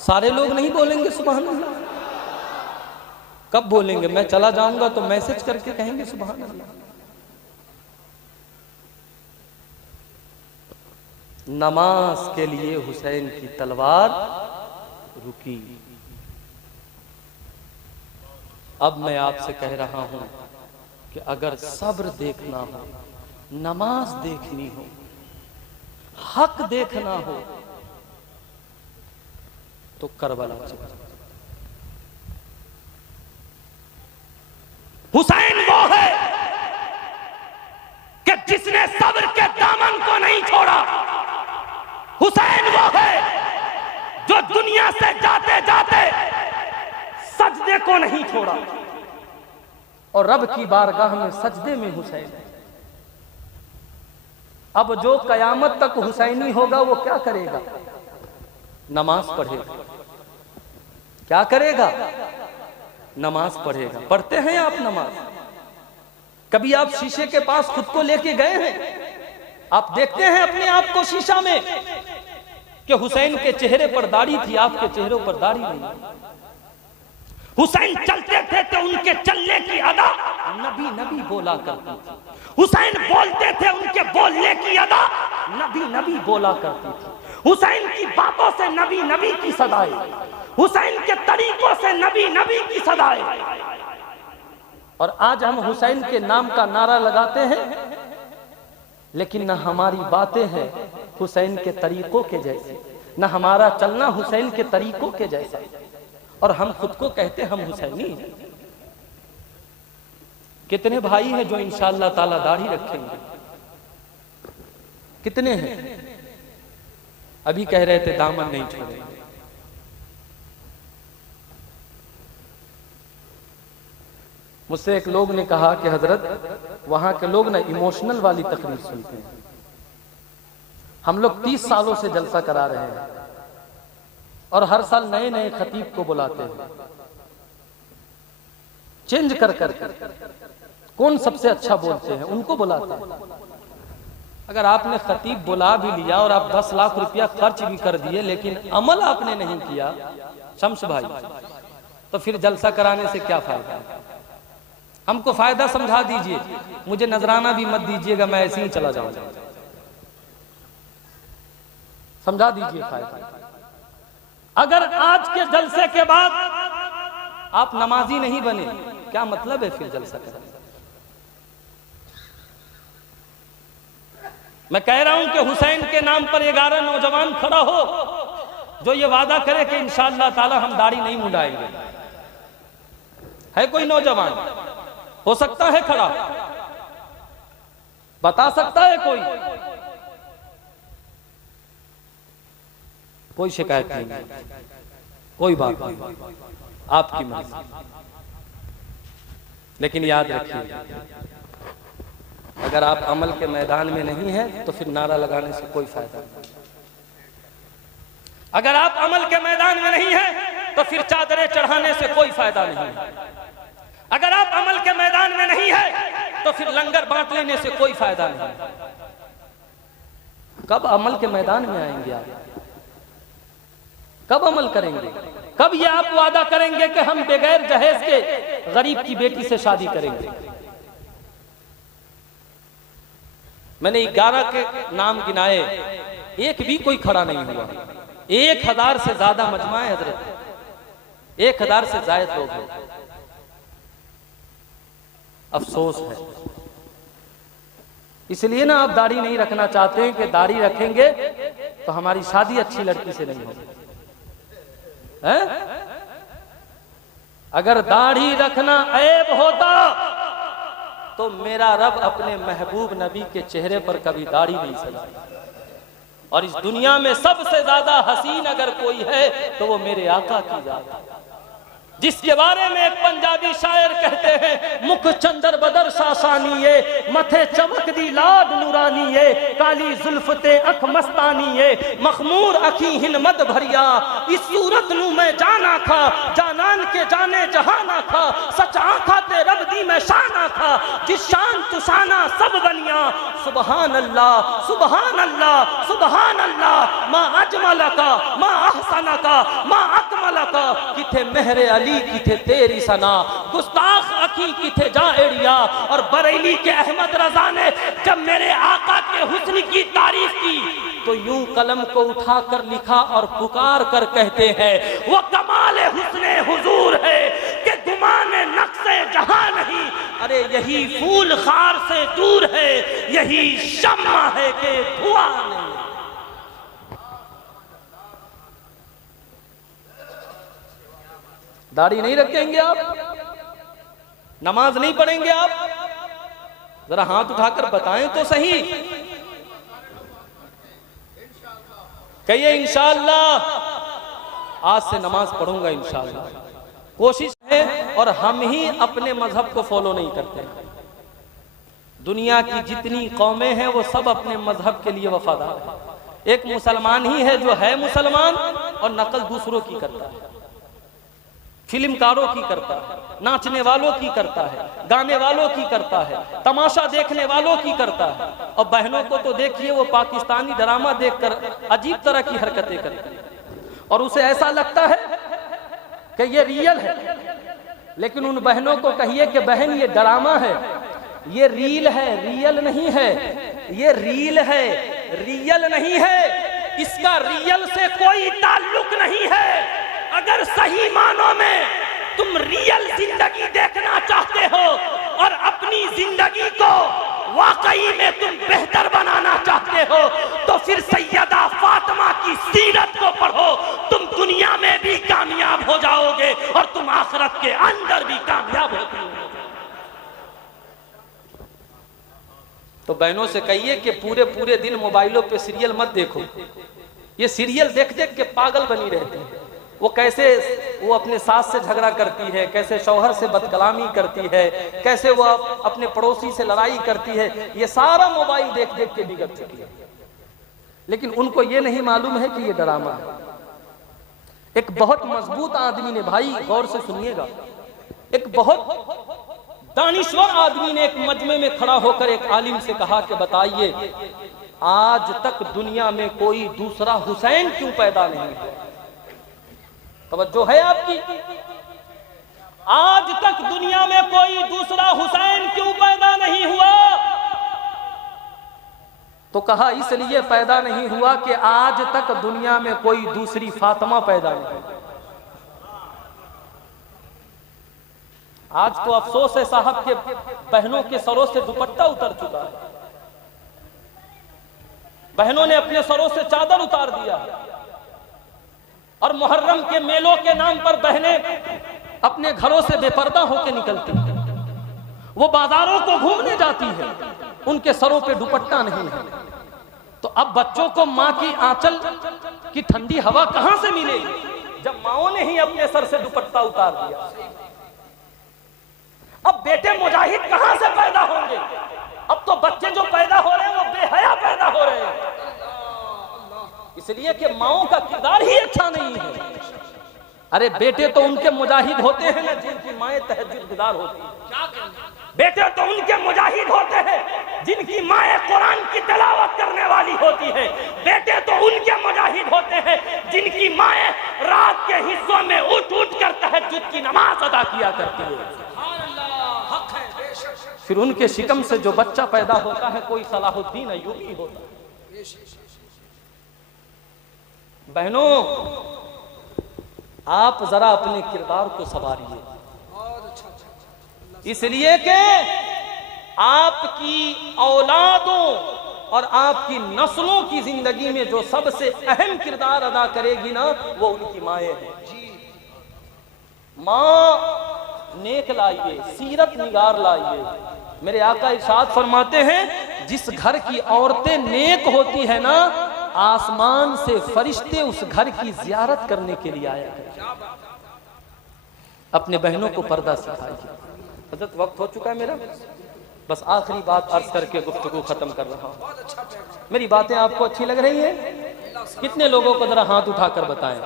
सारे लोग नहीं बोलेंगे सुभान अल्लाह? कब बोलेंगे? मैं चला जाऊंगा तो मैसेज करके कहेंगे सुभान अल्लाह। नमाज के लिए हुसैन की तलवार रुकी। अब मैं आपसे कह रहा हूं कि अगर सब्र देखना हो, नमाज देखनी हो, हक देखना हो तो करबला चले। हुसैन वो है कि जिसने सब्र के दामन को नहीं छोड़ा। हुसैन वो है जो दुनिया से जाते जाते सजदे को नहीं छोड़ा, और रब की बारगाह में सजदे में हुसैन है। अब जो कयामत तक हुसैनी होगा वो क्या करेगा? नमाज पढ़ेगा। क्या करेगा? नमाज पढ़ेगा। पढ़ते हैं आप नमाज? कभी आप शीशे के पास खुद को लेके गए हैं? आप देखते हैं अपने आप को शीशा में कि हुसैन के चेहरे पर दाढ़ी थी, आपके चेहरे पर दाढ़ी नहीं। हुसैन चलते थे तो उनके चलने की अदा नबी नबी बोला करती थी। हुसैन बोलते थे, उनके बोलने की अदा नबी नबी बोला करती थी। हुसैन की बातों से नबी नबी की सदाएं, हुसैन के तरीकों से नबी नबी की सदाएं। और आज हम हुसैन के नाम का नारा लगाते हैं, लेकिन न हमारी बातें हैं हुसैन के तरीकों के जैसे, न हमारा चलना हुसैन के तरीकों के जैसा, और हम खुद को कहते हम हुसैनी हैं। कितने भाई हैं जो इंशाअल्लाह ताला दाढ़ी रखेंगे? कितने हैं? अभी कह रहे थे दामन नहीं छोड़ेंगे। मुझसे एक लोग ने कहा कि हजरत वहां के लोग ना इमोशनल वाली तकरीर सुनते हैं। हम लोग 30 सालों से जलसा करा रहे हैं और हर साल नए नए खतीब को बुलाते हैं, चेंज कर कौन सबसे अच्छा बोलते हैं उनको बुलाते हैं। अगर आपने खतीब बुला भी लिया और आप 10 लाख रुपया खर्च भी कर दिए, लेकिन अमल आपने नहीं किया शम्स भाई, तो फिर जलसा कराने से क्या फायदा? हमको फायदा समझा दीजिए, मुझे नजराना भी मत दीजिएगा, मैं ऐसे ही चला जाऊंगा। समझा दीजिए फायदा। अगर आज के जलसे के बाद आप नमाजी नहीं बने, क्या मतलब है फिर जलसा करने? मैं कह रहा हूं कि हुसैन के नाम पर 11 नौजवान खड़ा हो जो ये वादा करे कि इंशाअल्लाह ताला हम दाढ़ी नहीं मुंडाएंगे। है कोई नौजवान हो सकता है खड़ा? बता सकता है कोई? कोई शिकायत नहीं, कोई बात नहीं, आपकी मर्जी। लेकिन याद रखिए, अगर आप अमल के मैदान में नहीं हैं तो फिर नारा लगाने से कोई फायदा नहीं। अगर आप अमल के मैदान में नहीं हैं तो फिर चादरें चढ़ाने से कोई फायदा नहीं। अगर आप अमल के मैदान में नहीं है तो फिर लंगर बांट लेने से कोई फायदा नहीं। कब अमल के मैदान में आएंगे आप? कब अमल करेंगे? कब ये आप वादा करेंगे कि हम बगैर जहेज के गरीब की बेटी से शादी करेंगे? मैंने 11 के नाम गिनाए, एक भी कोई खड़ा नहीं हुआ। 1000 से ज्यादा मजमा है हजरत, 1000 से ज्यादा लोग हैं। अफसोस है, इसलिए ना आप दाढ़ी नहीं रखना चाहते हैं कि दाढ़ी रखेंगे तो हमारी शादी अच्छी लड़की से नहीं होगी। अगर दाढ़ी रखना ऐब होता तो मेरा रब अपने महबूब नबी के चेहरे पर कभी दाढ़ी नहीं सजाता। और इस दुनिया में सबसे ज्यादा हसीन अगर कोई है तो वो मेरे आका की जात है, जिसके बारे में एक पंजाबी शायर कहते हैं, मुख चंदर बदर सासानिये, मथे चमक दी लाड नूरानिये, काली जुल्फते अख मस्तानिये, मखमूर अखी हिन मद भरिया, इस सूरत नू मैं जाना खा, जानान के जाने जहाना खा, सच आखा ते रब दी मैं शाना खा, जिस शान तुसाना सब बनिया, सुबहान अल्लाह सुबहान अल्लाह सुबहान अल्लाह, मा अजमल का मा अहसन का मा अकमल का, किथे मेहरे अली की थे तेरी सना, गुस्ताख अकी की थे जाएड़िया। और बरेली के अहमद रजा ने जब मेरे आका के हुस्न की तारीफ की तो यूं कलम को उठाकर लिखा और पुकार कर कहते हैं, वो कमाल हुस्ने हुजूर है कि गुमाने नक्शे जहां नहीं, अरे यही फूल खार से दूर है, यही शम्मा है कि धुआं नहीं। दाढ़ी नहीं रखेंगे आप? नमाज नहीं पढ़ेंगे आप? जरा हाथ उठाकर बताएं तो सही। कहिए इंशाअल्लाह आज से नमाज पढ़ूंगा इंशाअल्लाह। कोशिश है, और हम ही अपने मजहब को फॉलो नहीं करते। दुनिया की जितनी कौमें हैं वो सब अपने मजहब के लिए वफादार है। एक मुसलमान ही है जो है मुसलमान और नकल दूसरों की करता है। फिल्मकारों की करता है, नाचने वालों की करता है, गाने वालों की करता है, तमाशा देखने वालों की करता है। और बहनों को तो देखिए वो पाकिस्तानी ड्रामा देखकर अजीब तरह की हरकतें करती है और उसे ऐसा लगता है कि ये रियल है। लेकिन उन बहनों को कहिए कि बहन ये ड्रामा है, ये रील है, रियल नहीं है। ये रील है, रियल नहीं है। इसका रियल से कोई ताल्लुक नहीं है। अगर सही मानों में तुम रियल जिंदगी देखना चाहते हो और अपनी जिंदगी को वाकई में तुम बेहतर बनाना चाहते हो तो फिर सैयदा फातिमा की सीरत को पढ़ो। तुम दुनिया में भी कामयाब हो जाओगे और तुम आखिरत के अंदर भी कामयाब होते हो। तो बहनों से कहिए कि पूरे पूरे दिन मोबाइलों पे सीरियल मत देखो। ये सीरियल देख देख के पागल बनी रहती है। वो कैसे वो अपने सास से झगड़ा करती है, कैसे शौहर से बदकलामी करती है, कैसे वो अपने पड़ोसी से लड़ाई करती है, ये सारा मोबाइल देख देख के बिगड़ चुकी है। लेकिन उनको ये नहीं मालूम है कि ये ड्रामा है। एक बहुत मजबूत आदमी ने, भाई गौर से सुनिएगा, एक बहुत दानिश्वर आदमी ने एक मजमे में खड़ा होकर एक आलिम से कहा कि बताइए आज तक दुनिया में कोई दूसरा हुसैन क्यों पैदा नहीं हुआ? तवज्जो है आपकी? आज तक दुनिया में कोई दूसरा हुसैन क्यों पैदा नहीं हुआ? तो कहा इसलिए पैदा नहीं हुआ कि आज तक दुनिया में कोई दूसरी फातिमा पैदा नहीं हुई। आज तो अफसोस है साहब के बहनों के सरों से दुपट्टा उतर चुका है। बहनों ने अपने सरों से चादर उतार दिया और मुहर्रम के मेलों के नाम पर बहनें अपने घरों से बेपर्दा होकर निकलती हैं। वो बाजारों को घूमने जाती हैं, उनके सरों पे दुपट्टा नहीं है। तो अब बच्चों को मां की आंचल की ठंडी हवा कहां से मिलेगी जब माओं ने ही अपने सर से दुपट्टा उतार दिया? अब बेटे मुजाहिद कहां से पैदा होंगे? अब तो बच्चे जो पैदा हो रहे हैं वो बेहया पैदा हो रहे हैं, इसलिए कि माओं का किरदार ही अच्छा नहीं है। अरे बेटे तो उनके मुजाहिद होते हैं ना जिनकी माएं तहज्जुदगुजार होती हैं। बेटे तो उनके मुजाहिद होते हैं जिनकी माएं कुरान की तिलावत करने वाली होती है। बेटे तो उनके मुजाहिद होते हैं जिनकी माएं रात के हिस्सों में उठ उठ कर तहज्जुद की नमाज अदा किया करती है। फिर उनके शिकम से जो बच्चा पैदा होता है कोई सलाहुद्दीन अय्यूबी होता है। बहनों आप जरा अपने किरदार को संवारिए, इसलिए कि आपकी औलादों और आपकी नस्लों की जिंदगी में जो सबसे अहम किरदार अदा करेगी ना वो उनकी माएं हैं। मां नेक लाइए, सीरत निगार लाइए। मेरे आका इरशाद फरमाते हैं जिस घर की औरतें नेक होती है ना आसमान से फरिश्ते उस घर की जियारत करने के लिए आया करते। अपने बहनों को पर्दा सिखाइए। हजरत वक्त हो चुका है मेरा, बस आखिरी बात अर्ज करके गुफ्तगू खत्म कर रहा हूं। मेरी बातें आपको अच्छी लग रही हैं? कितने लोगों को जरा हाथ उठाकर बताएं।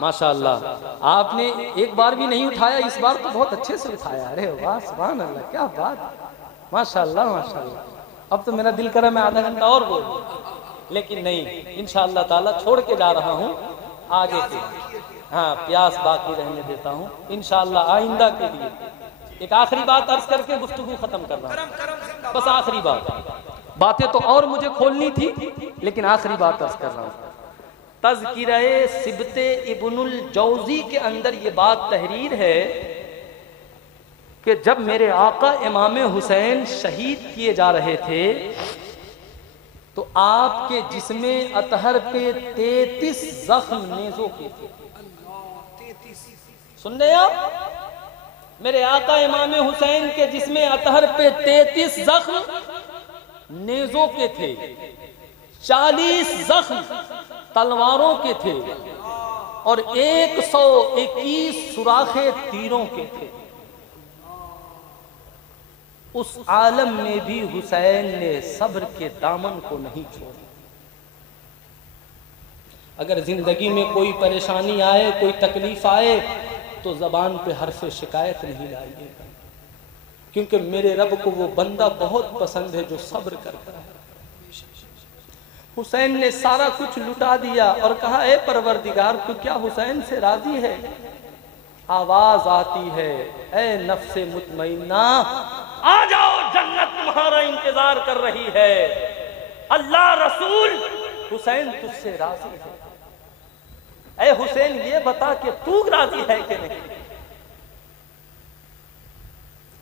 माशाअल्लाह आपने एक बार भी नहीं उठाया, इस बार तो बहुत अच्छे से उठाया। अरे वाह सुभान अल्लाह, क्या बात, माशाअल्लाह माशाअल्लाह। अब तो मेरा दिल करा मैं आधा घंटा और बोलूं, लेकिन नहीं, इंशाअल्लाह ताला छोड़ के जा रहा हूं आगे के। हाँ प्यास बाकी रहने देता हूं इंशाअल्लाह आइंदा के लिए। एक आखिरी बात अर्ज करके गुफ्तगू खत्म कर रहा हूं, बस आखिरी बात। बातें तो और मुझे खोलनी थी लेकिन आखिरी बात अर्ज कर रहा हूं। तज़किरे सिबते इब्नुल जौज़ी के अंदर ये बात तहरीर है कि जब मेरे आका इमाम हुसैन शहीद किए जा रहे थे तो आपके जिस्मे अतहर पे 33 जख्म नेज़ों के थे। सुन रहे आप? मेरे आका इमाम हुसैन के जिस्मे अतहर पे 33 जख्म नेज़ों के थे, 40 जख्म तलवारों के थे और 121 सुराखे तीरों के थे। उस आलम में भी हुसैन ने सब्र के दामन को नहीं छोड़ा। अगर जिंदगी में कोई परेशानी आए, कोई तकलीफ आए तो ज़बान पे हर्फ शिकायत नहीं लाइएगा, क्योंकि मेरे रब को वो बंदा बहुत पसंद है जो सब्र करता है। हुसैन ने सारा कुछ लुटा दिया और कहा, ए परवरदिगार, तू क्या हुसैन से राजी है? आवाज आती है, ए नफ्से मुतमइन्ना, आ जाओ, जन्नत तुम्हारा इंतजार कर रही है। अल्लाह रसूल, हुसैन तुझसे राजी है। ए हुसैन, ये बता कि तू राजी है कि नहीं?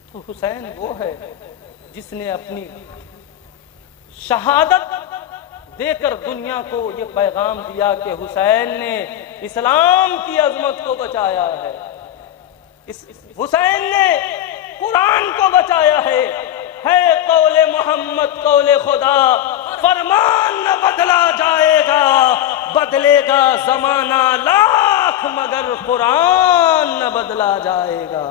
तो हुसैन वो है जिसने अपनी शहादत देकर दुनिया को ये पैगाम दिया कि हुसैन ने इस्लाम की अजमत को बचाया है, हुसैन ने कुरान को बचाया है कौले मोहम्मद कौले खुदा, फरमान न बदला जाएगा, बदलेगा जमाना लाख मगर कुरान न बदला जाएगा।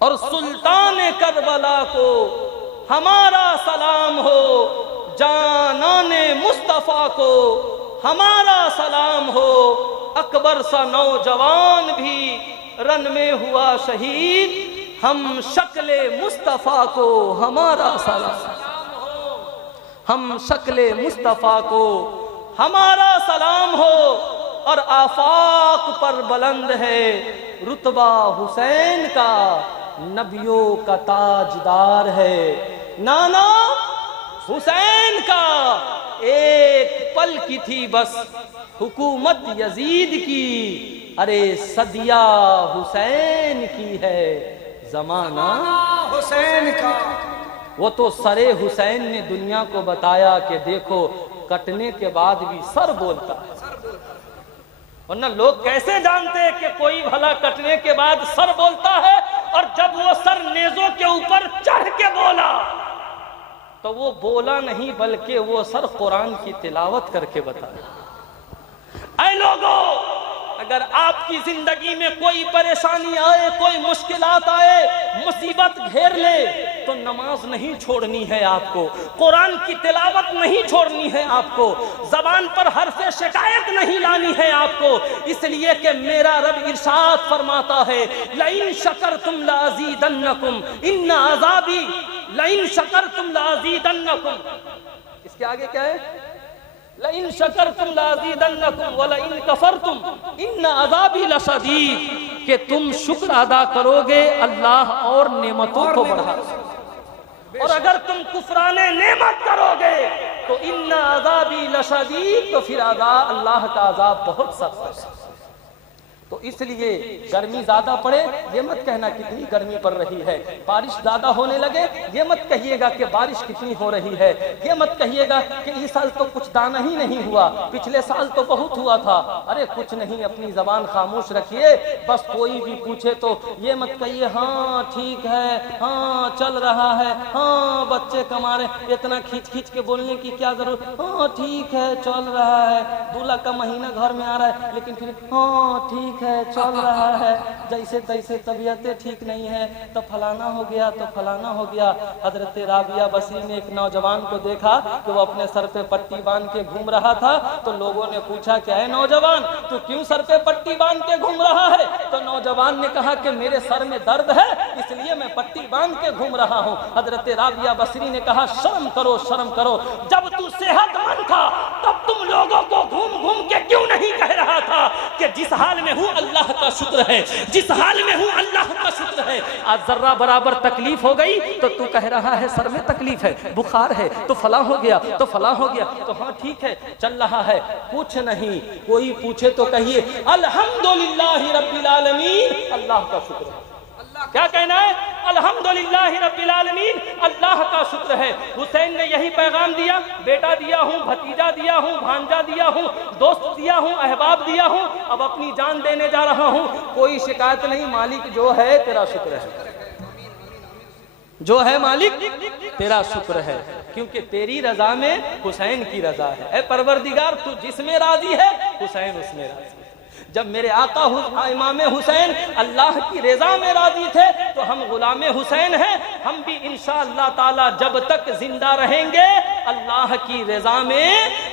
और सुल्तान करबला को हमारा सलाम हो, जानाने मुस्तफा को हमारा सलाम हो। अकबर सा नौजवान भी रन में हुआ शहीद, हम शक्ले मुस्तफा को हमारा सलाम हो, हम शक्ले मुस्तफा को हमारा सलाम हो। और आफाक पर बुलंद है रुतबा हुसैन का, नबियों का ताजदार है। नाना हुसैन का एक पल की थी बस हुकूमत यजीद की, अरे सदिया हुसैन की है जमाना हुसैन का। वो तो सरे हुसैन ने दुनिया को बताया कि देखो, कटने के बाद भी सर बोलता है। वरना लोग कैसे जानते हैं कि कोई भला कटने के बाद सर बोलता है? और जब वो सर नेज़ों के ऊपर चढ़ के बोला तो वो बोला नहीं, बल्कि वो सर कुरान की तिलावत करके बताया। ऐ लोगों, अगर आपकी जिंदगी में कोई परेशानी आए, कोई मुश्किलात आए, मुसीबत घेर ले, तो नमाज नहीं छोड़नी है आपको, कुरान की तिलावत नहीं छोड़नी है आपको, जबान पर हर्फ शिकायत नहीं लानी है आपको। इसलिए कि मेरा रब इरशाद फरमाता है, लइन शकरतुम लाज़ीदन्नकुम इन्ना अज़ाबी, लइन शकरतुम लाज़ीदन्नकुम। इसके आगे क्या है? लइन शकरतुम लाज़ीदन्नकुम व लइन कफरतुम इन्ना अज़ाबी लशदीद, कि तुम शुक्र अदा करोगे अल्लाह और नेमतों को बढ़ा, और अगर तुम कुफराने नेमत करोगे तो इन्ना अज़ाबी लशदीद, तो फिर अल्लाह का अज़ाब बहुत सख्त है। तो इसलिए गर्मी ज्यादा पड़े ये मत कहना कितनी गर्मी पड़ रही है, बारिश ज्यादा होने लगे ये मत कहिएगा कि बारिश कितनी हो रही है, ये मत कहिएगा कि इस साल तो कुछ दाना ही नहीं हुआ, पिछले साल तो बहुत हुआ था। अरे कुछ नहीं, अपनी जबान खामोश रखिए। बस कोई भी पूछे तो ये मत कहिए हाँ ठीक है, हाँ चल रहा है, हाँ बच्चे कमा रहे, इतना खींच खींच के बोलने की क्या जरूरत। हाँ ठीक है चल रहा है, दूल्हा का महीना घर में आ रहा है, लेकिन फिर हाँ ठीक है चल रहा है, जैसे तैसे तबीयतें ठीक नहीं है तो फलाना हो गया, तो फलाना हो गया। हजरत राबिया बसरी ने एक नौजवान को देखा कि वो अपने सर पे पट्टी बांध के घूम रहा था, तो लोगों ने पूछा क्या है नौजवान, तू क्यों सर पे पट्टी बांध के घूम रहा है? तो नौजवान ने कहा कि मेरे सर में दर्द है इसलिए मैं पट्टी बांध के घूम रहा हूँ। हजरत राबिया बसरी ने कहा शर्म करो, शर्म करो, जब तू सेहतमंद था तब तुम लोगों को घूम घूम के क्यों नहीं कह रहा था कि जिस हाल में हूँ अल्लाह का शुक्र है, जिस हाल में हूँ अल्लाह का शुक्र है। आज जर्रा बराबर तकलीफ हो गई तो तू कह रहा है सर में तकलीफ है, बुखार है, तो फला हो गया, तो फला हो गया, तो हाँ ठीक है चल रहा है। कुछ नहीं, कोई पूछे तो कहिए अल्हम्दुलिल्लाहि रब्बिल आलमीन, अल्लाह का शुक्र है। क्या कहना है? अल्हम्दुलिल्लाहि रब्बिल आलमीन, अल्लाह का शुक्र है। हुसैन ने यही पैगाम दिया, बेटा दिया हूँ, भतीजा दिया हूँ, भांजा दिया हूँ, दोस्त दिया हूँ, अहबाब दिया हूँ, अब अपनी जान देने जा रहा हूँ। कोई शिकायत नहीं, मालिक जो है तेरा शुक्र है, जो है मालिक तेरा शुक्र है, क्योंकि तेरी रजा में हुसैन की रजा है। ऐ परवरदिगार तू जिसमें राजी है हुसैन उसमें राजी है। जब मेरे आका इमाम हुसैन अल्लाह की रजा में राजी थे तो हम गुलाम हुसैन हैं, हम भी इंशाअल्लाह ताला जब तक जिंदा रहेंगे अल्लाह की रजा में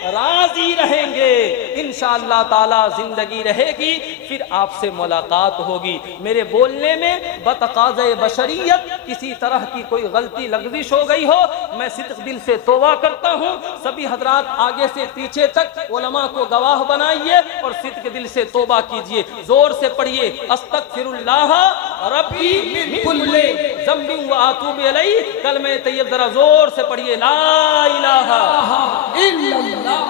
राजी रहेंगे। इंशाअल्लाह ताला जिंदगी रहेगी फिर आपसे मुलाकात होगी। मेरे बोलने में बतकाज़े बशरियत किसी तरह की कोई गलती लग़ज़िश हो गई हो, मैं सिद्क़ दिल से तौबा करता हूँ। सभी हजरात आगे से पीछे तक उलमा को गवाह बनाइए और सिद्क़ दिल से तौबा कीजिए। जोर से पढ़िए, अस्तग़फिरुल्लाह रब्बी मिन कुल्लि ज़ंबिन व अतूबु इलैहि। कलमे तय्यब जरा जोर से पढ़िए, ला इलाहा इल्लल्लाह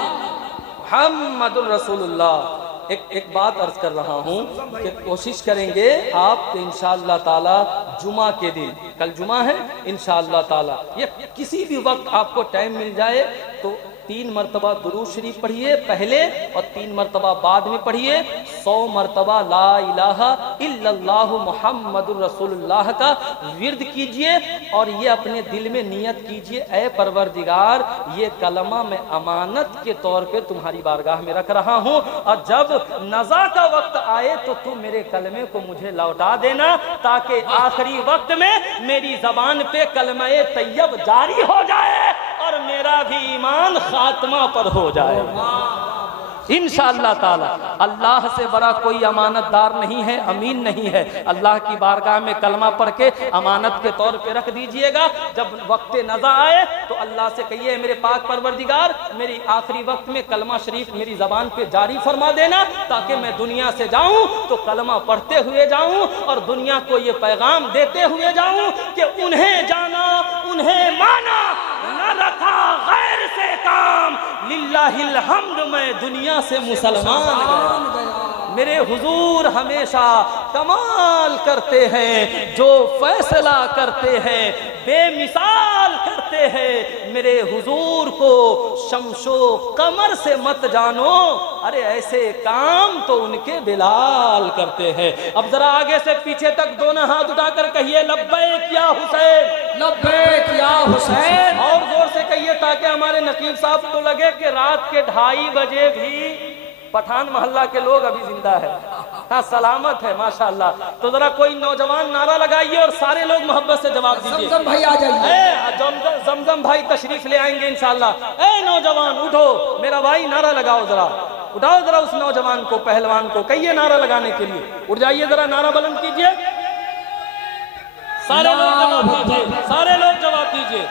मुहम्मदुर रसूलुल्लाह। एक बात अर्ज कर रहा हूँ कि कोशिश करेंगे आप तो इंशाअल्लाह ताला जुमा के दिन, कल जुमा है इंशाअल्लाह ताला, ये किसी भी वक्त आपको टाइम मिल जाए तो 3 मरतबा दुरूद शरीफ पढ़िए पहले और 3 मरतबा बाद में पढ़िए। 100 मरतबा ला इलाहा इल्लल्लाह मुहम्मदुर रसूलुल्लाह का विर्द कीजिए और ये अपने दिल में नियत कीजिए, ऐ परवरदिगार ये कलमा मैं अमानत के तौर पे तुम्हारी बारगाह में रख रहा हूँ और जब नज़ा का वक्त आए तो तुम मेरे कलमे को मुझे लौटा देना ताकि आखिरी वक्त में मेरी जबान पे कलमे तैयब जारी हो जाए और मेरा भी ईमान खात्मा पर हो जाए इंशाअल्लाह ताला। अल्लाह से बड़ा कोई अमानतदार नहीं है, अमीन नहीं है। अल्लाह की बारगाह में कलमा पढ़ के अमानत के तौर पे रख दीजिएगा। जब वक्त नज़ा आए तो अल्लाह से कहिए, मेरे पाक परवरदिगार मेरी आखिरी वक्त में कलमा शरीफ मेरी जबान पे जारी फरमा देना ताकि मैं दुनिया से जाऊं तो कलमा पढ़ते हुए जाऊं और दुनिया को ये पैगाम देते हुए जाऊं कि उन्हें जाना उन्हें माना, न रखा गैर से काम, लिल्लाहिल हम्द मैं दुनिया से मुसलमान गया। मेरे हुजूर हमेशा कमाल करते हैं, जो फैसला करते हैं बेमिसाल करते हैं। मेरे हुजूर को शमशो कमर से मत जानो, अरे ऐसे काम तो उनके बिलाल करते हैं। अब जरा आगे से पीछे तक दोनों हाथ उठाकर कहिए, लब्बैक या हुसैन, लब्बैक या हुसैन। और जोर से कहिए ताकि हमारे नकीब साहब को लगे कि रात के 2:30 बजे भी पठान मोहल्ला के लोग अभी जिंदा है, हाँ सलामत है माशाअल्लाह। तो जरा कोई नौजवान नारा लगाइए और सारे लोग मोहब्बत से जवाब दीजिए। जमजम भाई आ जाइए, जमजम भाई तशरीफ ले आएंगे इंशाअल्लाह। ए नौजवान उठो, मेरा भाई नारा लगाओ, जरा उठाओ जरा उस नौजवान को, पहलवान को कहिए नारा लगाने के लिए। उठ जाइए जरा, नारा बुलंद कीजिए। सारे लोग जवाब दीजिए, सारे लोग जवाब दीजिए।